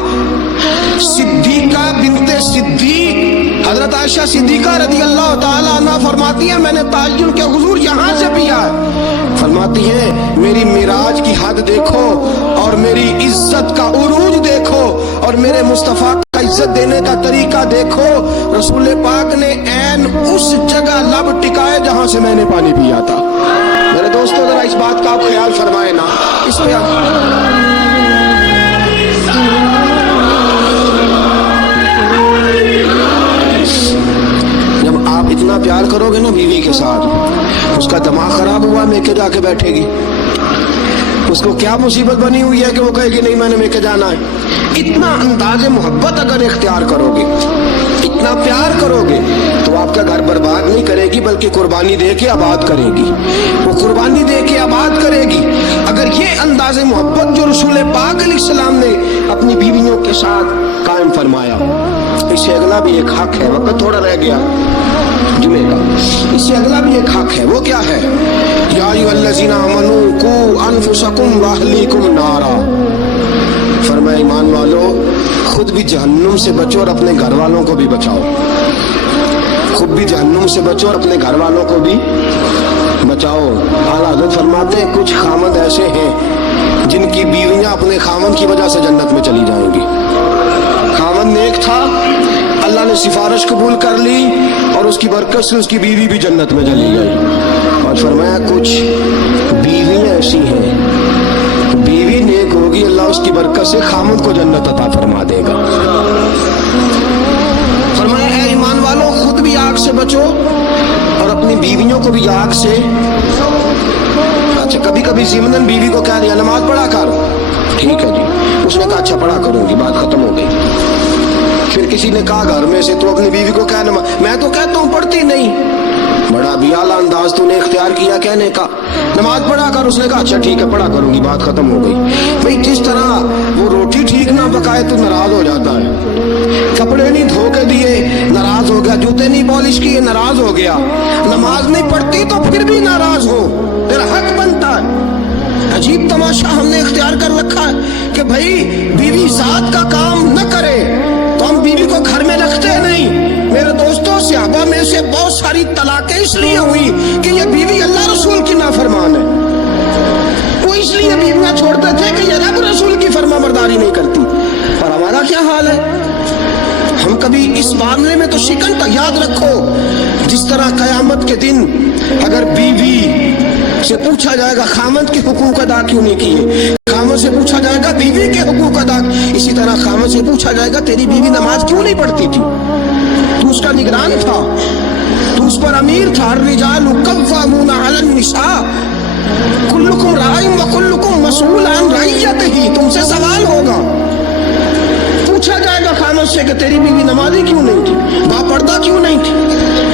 सिद्दीका बिनते सिद्दीक हजरत आयशा सिद्दीका रज़ी अल्लाह ताला अन्हा फरमाती है मैंने ताय्युन के हुजूर यहाँ से पिया है। फरमाती है मेरी मिराज की हद देखो और मेरी इज्जत का उरूज देखो और मेरे मुस्तफ़ा का इज्जत देने का तरीका देखो। रसूल पाक ने ऐन उस जगह लब टिकाए जहाँ से मैंने पानी पिया था। मेरे दोस्तों जरा इस बात का आप ख्याल फरमाए ना, इस पे जब आप इतना प्यार करोगे ना बीवी के साथ, उसका दिमाग खराब हुआ मेके जाके बैठेगी, उसको क्या मुसीबत बनी हुई है कि वो कहेगी नहीं मैंने मेके जाना है। इतना अंदाज़े मोहब्बत अगर इख्तियार करोगे, इतना प्यार करोगे तो आपका घर बर्बाद नहीं करेगी बल्कि कुर्बानी दे के आबाद करेगी, वो कुर्बानी दे के आबाद करेगी। अगर ये अंदाज़े मोहब्बत जो रसूल पाक अलैहिस्सलाम ने अपनी बीवियों के साथ कायम फरमाया, इससे अगला भी एक हक है, वक्त थोड़ा रह गया जुमे का, इससे अगला भी एक हक है। वो क्या है? या अय्युहल्लज़ीना आमनू कू अनफुसकुम व अहलीकुम नारा, फरमाया ईमान वालो खुद भी जहन्नुम से बचो और अपने घर वालों को भी बचाओ। खुद भी जहन्नुम से बचो और अपने घर वालों को भी बचाओ। आला हज़रत फरमाते हैं कुछ खामद ऐसे हैं जिनकी बीवियां अपने खामद की वजह से जन्नत में चली जाएंगी। खामद नेक था, अल्लाह ने सिफारिश कबूल कर ली और उसकी बरकत से उसकी बीवी भी जन्नत में चली गई। और फरमाया कुछ बीवियां ऐसी हैं, बीवी नेक होगी अल्लाह उसकी बरकत से खामद को जन्नत अता फरमा देगा। फरमाया ऐ ईमान वालों खुद भी आग से बचो और अपनी बीवियों को भी आग से। अच्छा कभी कभी ज़िमनन बीवी को कह दिया नमाज पढ़ा कर, ठीक है जी, उसने कहा अच्छा पढ़ा करूंगी, बात खत्म हो गई। फिर किसी ने कहा घर में से तो अपनी बीवी को कह नमाज, मैं तो कहता हूँ पढ़ती नहीं, बड़ा भी आला अंदाज तूने इख्तियार किया कहने का, नमाज पढ़ा कर, उसने कहा अच्छा ठीक है पढ़ा करूंगी, बात खत्म हो गई। भाई जिस तरह वो रोटी ठीक ना पकाए तो नाराज हो जाता है, कपड़े नहीं धो के दिए नाराज हो गया, जूते नहीं पॉलिश किए नाराज हो गया, नमाज नहीं पढ़ती तो फिर भी नाराज हो, तेरा हक बनता है। अजीब तमाशा हमने इख्तियार कर रखा है कि भाई बीवी जात का काम न करे तो हम बीवी को घर में रखते नहीं। मेरे दोस्तों सहाबा में से बहुत सारी तलाकें इसलिए हुई कि ये बीवी अल्लाह रसूल की नाफरमान है, वो इसलिए बीवियां छोड़ते थे कि ये रब रसूल की फरमाबरदारी नहीं करती। और हमारा क्या हाल है, हम कभी इस मामले में तो शिकन तक याद रखो, जिस तरह कयामत के दिन अगर बीवी से पूछा जाएगा खामद के हुकूक अदा क्यों नहीं किए, खामद से पूछा जाएगा बीवी के हुकूक अदा, इसी तरह खामद से पूछा जाएगा तेरी बीवी नमाज क्यों नहीं पढ़ती थी, तू उसका निगरान था, तू उस पर अमीर था। अर्रिजालु कव्वामूना अलन निसा कुल्लुकुम राइम व कुल्लुकुम मसऊल अन रइयतिही, तुमसे सवाल होगा। पूछा जाएगा खामद से कि तेरी बीवी नमाजी क्यों नहीं थी, बापर्दा क्यों नहीं थी।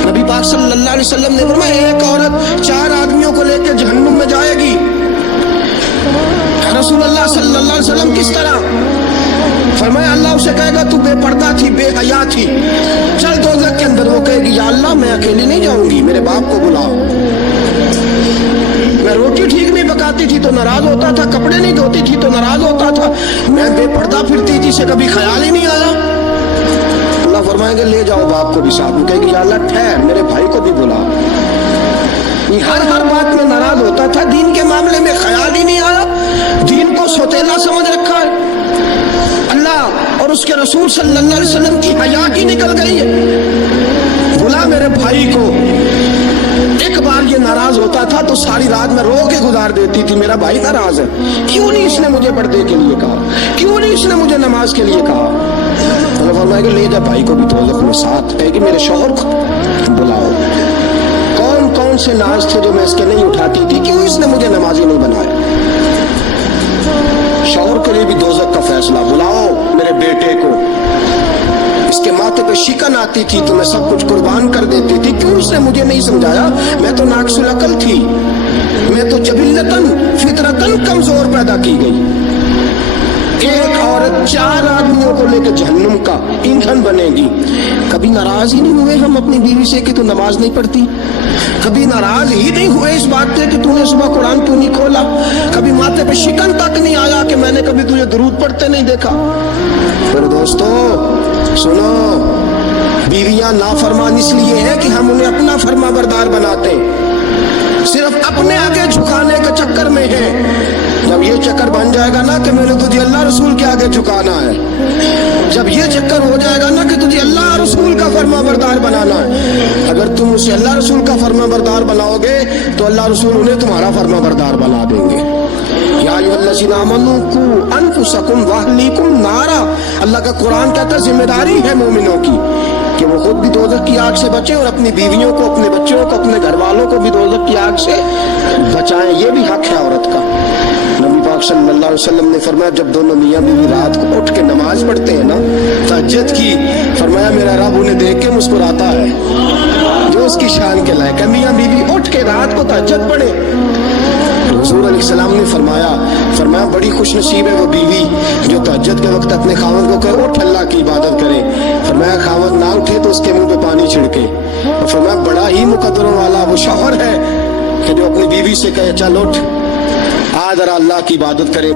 नबी पाक सल्लल्लाहु अलैहि वसल्लम ने फरमाया एक औरत 4 आदमियों को लेकर जहन्नुम में जाएगी। रसूलुल्लाह सल्लल्लाहु अलैहि वसल्लम किस तरह? फरमाया अल्लाह उसे कहेगा तू बेपर्दा थी, बेहया थी, चल दोज़ख के अंदर। वो कहेगी या अल्लाह मैं अकेली नहीं जाऊंगी, मेरे बाप को बुलाओ। मैं रोटी ठीक नहीं पकाती थी तो नाराज होता था, कपड़े नहीं धोती थी तो नाराज होता था, मैं बेपर्दा फिरती थी से कभी ख्याल ही नहीं आया। अल्लाह फरमाएंगे ले जाओ बाप को भी साथ में। कहेगी या अल्लाह ठहर मेरे भाई को भी बुला। ये हर बात में नाराज होता था, दीन के मामले में ख्याल ही नहीं आया, दीन को सौतेला समझ रखा है। अल्लाह और उसके रसूल सल्लल्लाहु अलैहि वसल्लम की हया की निकल गई है। बुला मेरे भाई को। एक बार ये नाराज होता था तो सारी रात में रो के गुजार देती थी, मेरा भाई नाराज है, क्यों नहीं इसने मुझे पर्दे के लिए कहा, क्यों नहीं इसने मुझे नमाज के लिए कहा। तो फरमाया ले जा भाई को भी दोज़ख में साथ, है कि मेरे शौहर को बुलाओ। कौन कौन से नाज थे जो मैं इसके नहीं उठाती थी, क्यों इसने मुझे नमाजी नहीं बनाया। फैसला, बुलाओ मेरे बेटे को। इसके माथे पे शिकन आती थी तो मैं सब कुछ कुर्बान कर देती थी। क्यों उसने मुझे नहीं समझाया? मैं तो नाक़िसुल अक़ल थी, मैं तो जबिल्लतन फितरतन कमजोर पैदा की गई। एक औरत 4 आदमियों को लेकर जहन्नुम का ईंधन बनेगी। कभी नाराज ही नहीं हुए हम अपनी बीवी से कि तू नमाज नहीं पढ़ती? कभी नाराज ही नहीं हुए इस बात से कि तूने सुबह कुरान क्यों नहीं खोला? कभी माथे पे शिकन तक नहीं आया कि मैंने कभी तुझे दुरूद पढ़ते नहीं देखा? मेरे दोस्तों सुनो, बीवियां नाफरमान इसलिए है कि हम उन्हें अपना फर्मा बरदार बनाते हैं, सिर्फ अपने आगे झुकाने के चक्कर में है। जब ये चक्कर बन जाएगा ना कि मैंने तुझे अल्लाह रसूल के आगे झुकाना है, जब ये चक्कर हो जाएगा ना कि तुझे अल्लाह रसूल का फर्मा बरदार बनाना है, अगर तुम उसे अल्लाह रसूल का फर्मा बरदार बनाओगे तो अल्लाह रसूल उन्हें तुम्हारा फर्मा बरदार बना देंगे। या अय्युहल्लज़ीना आमनू कू अनफुसकुम व अहलीकुम नारा, अल्लाह का कुरान कहता है जिम्मेदारी है मोमिनों की कि वो खुद भी दोज़ख की आग से बचें और अपनी बीवियों को, अपने बच्चों को, अपने घर वालों को भी दोज़ख की आग से बचाएं। ये भी हक है औरत का। नबी पाक सल्लल्लाहु अलैहि वसल्लम ने फरमाया जब दोनों मियाँ बीवी रात को उठ के नमाज पढ़ते हैं ना तहज्जुद की, फरमाया मेरा रब उन्हें देख के मुस्कुराता है जो उसकी शान के लायक है। मियाँ बीवी उठ के रात को तहज्जुद पढ़े। हुजूर अलैहिस्सलाम ने फरमाया बड़ी खुशनसीब है वो बीवी जो तहज्जुद के वक्त अपने खावंद को कहे उठ अल्लाह की इबादत करे। फरमाया खावंद ना उठे तो उसके मुंह पे पानी छिड़के। और फरमाया बड़ा ही मुकद्दरों वाला वो शौहर है कि जो अपनी बीवी से कहे चल उठ आ जरा अल्लाह की इबादत करे।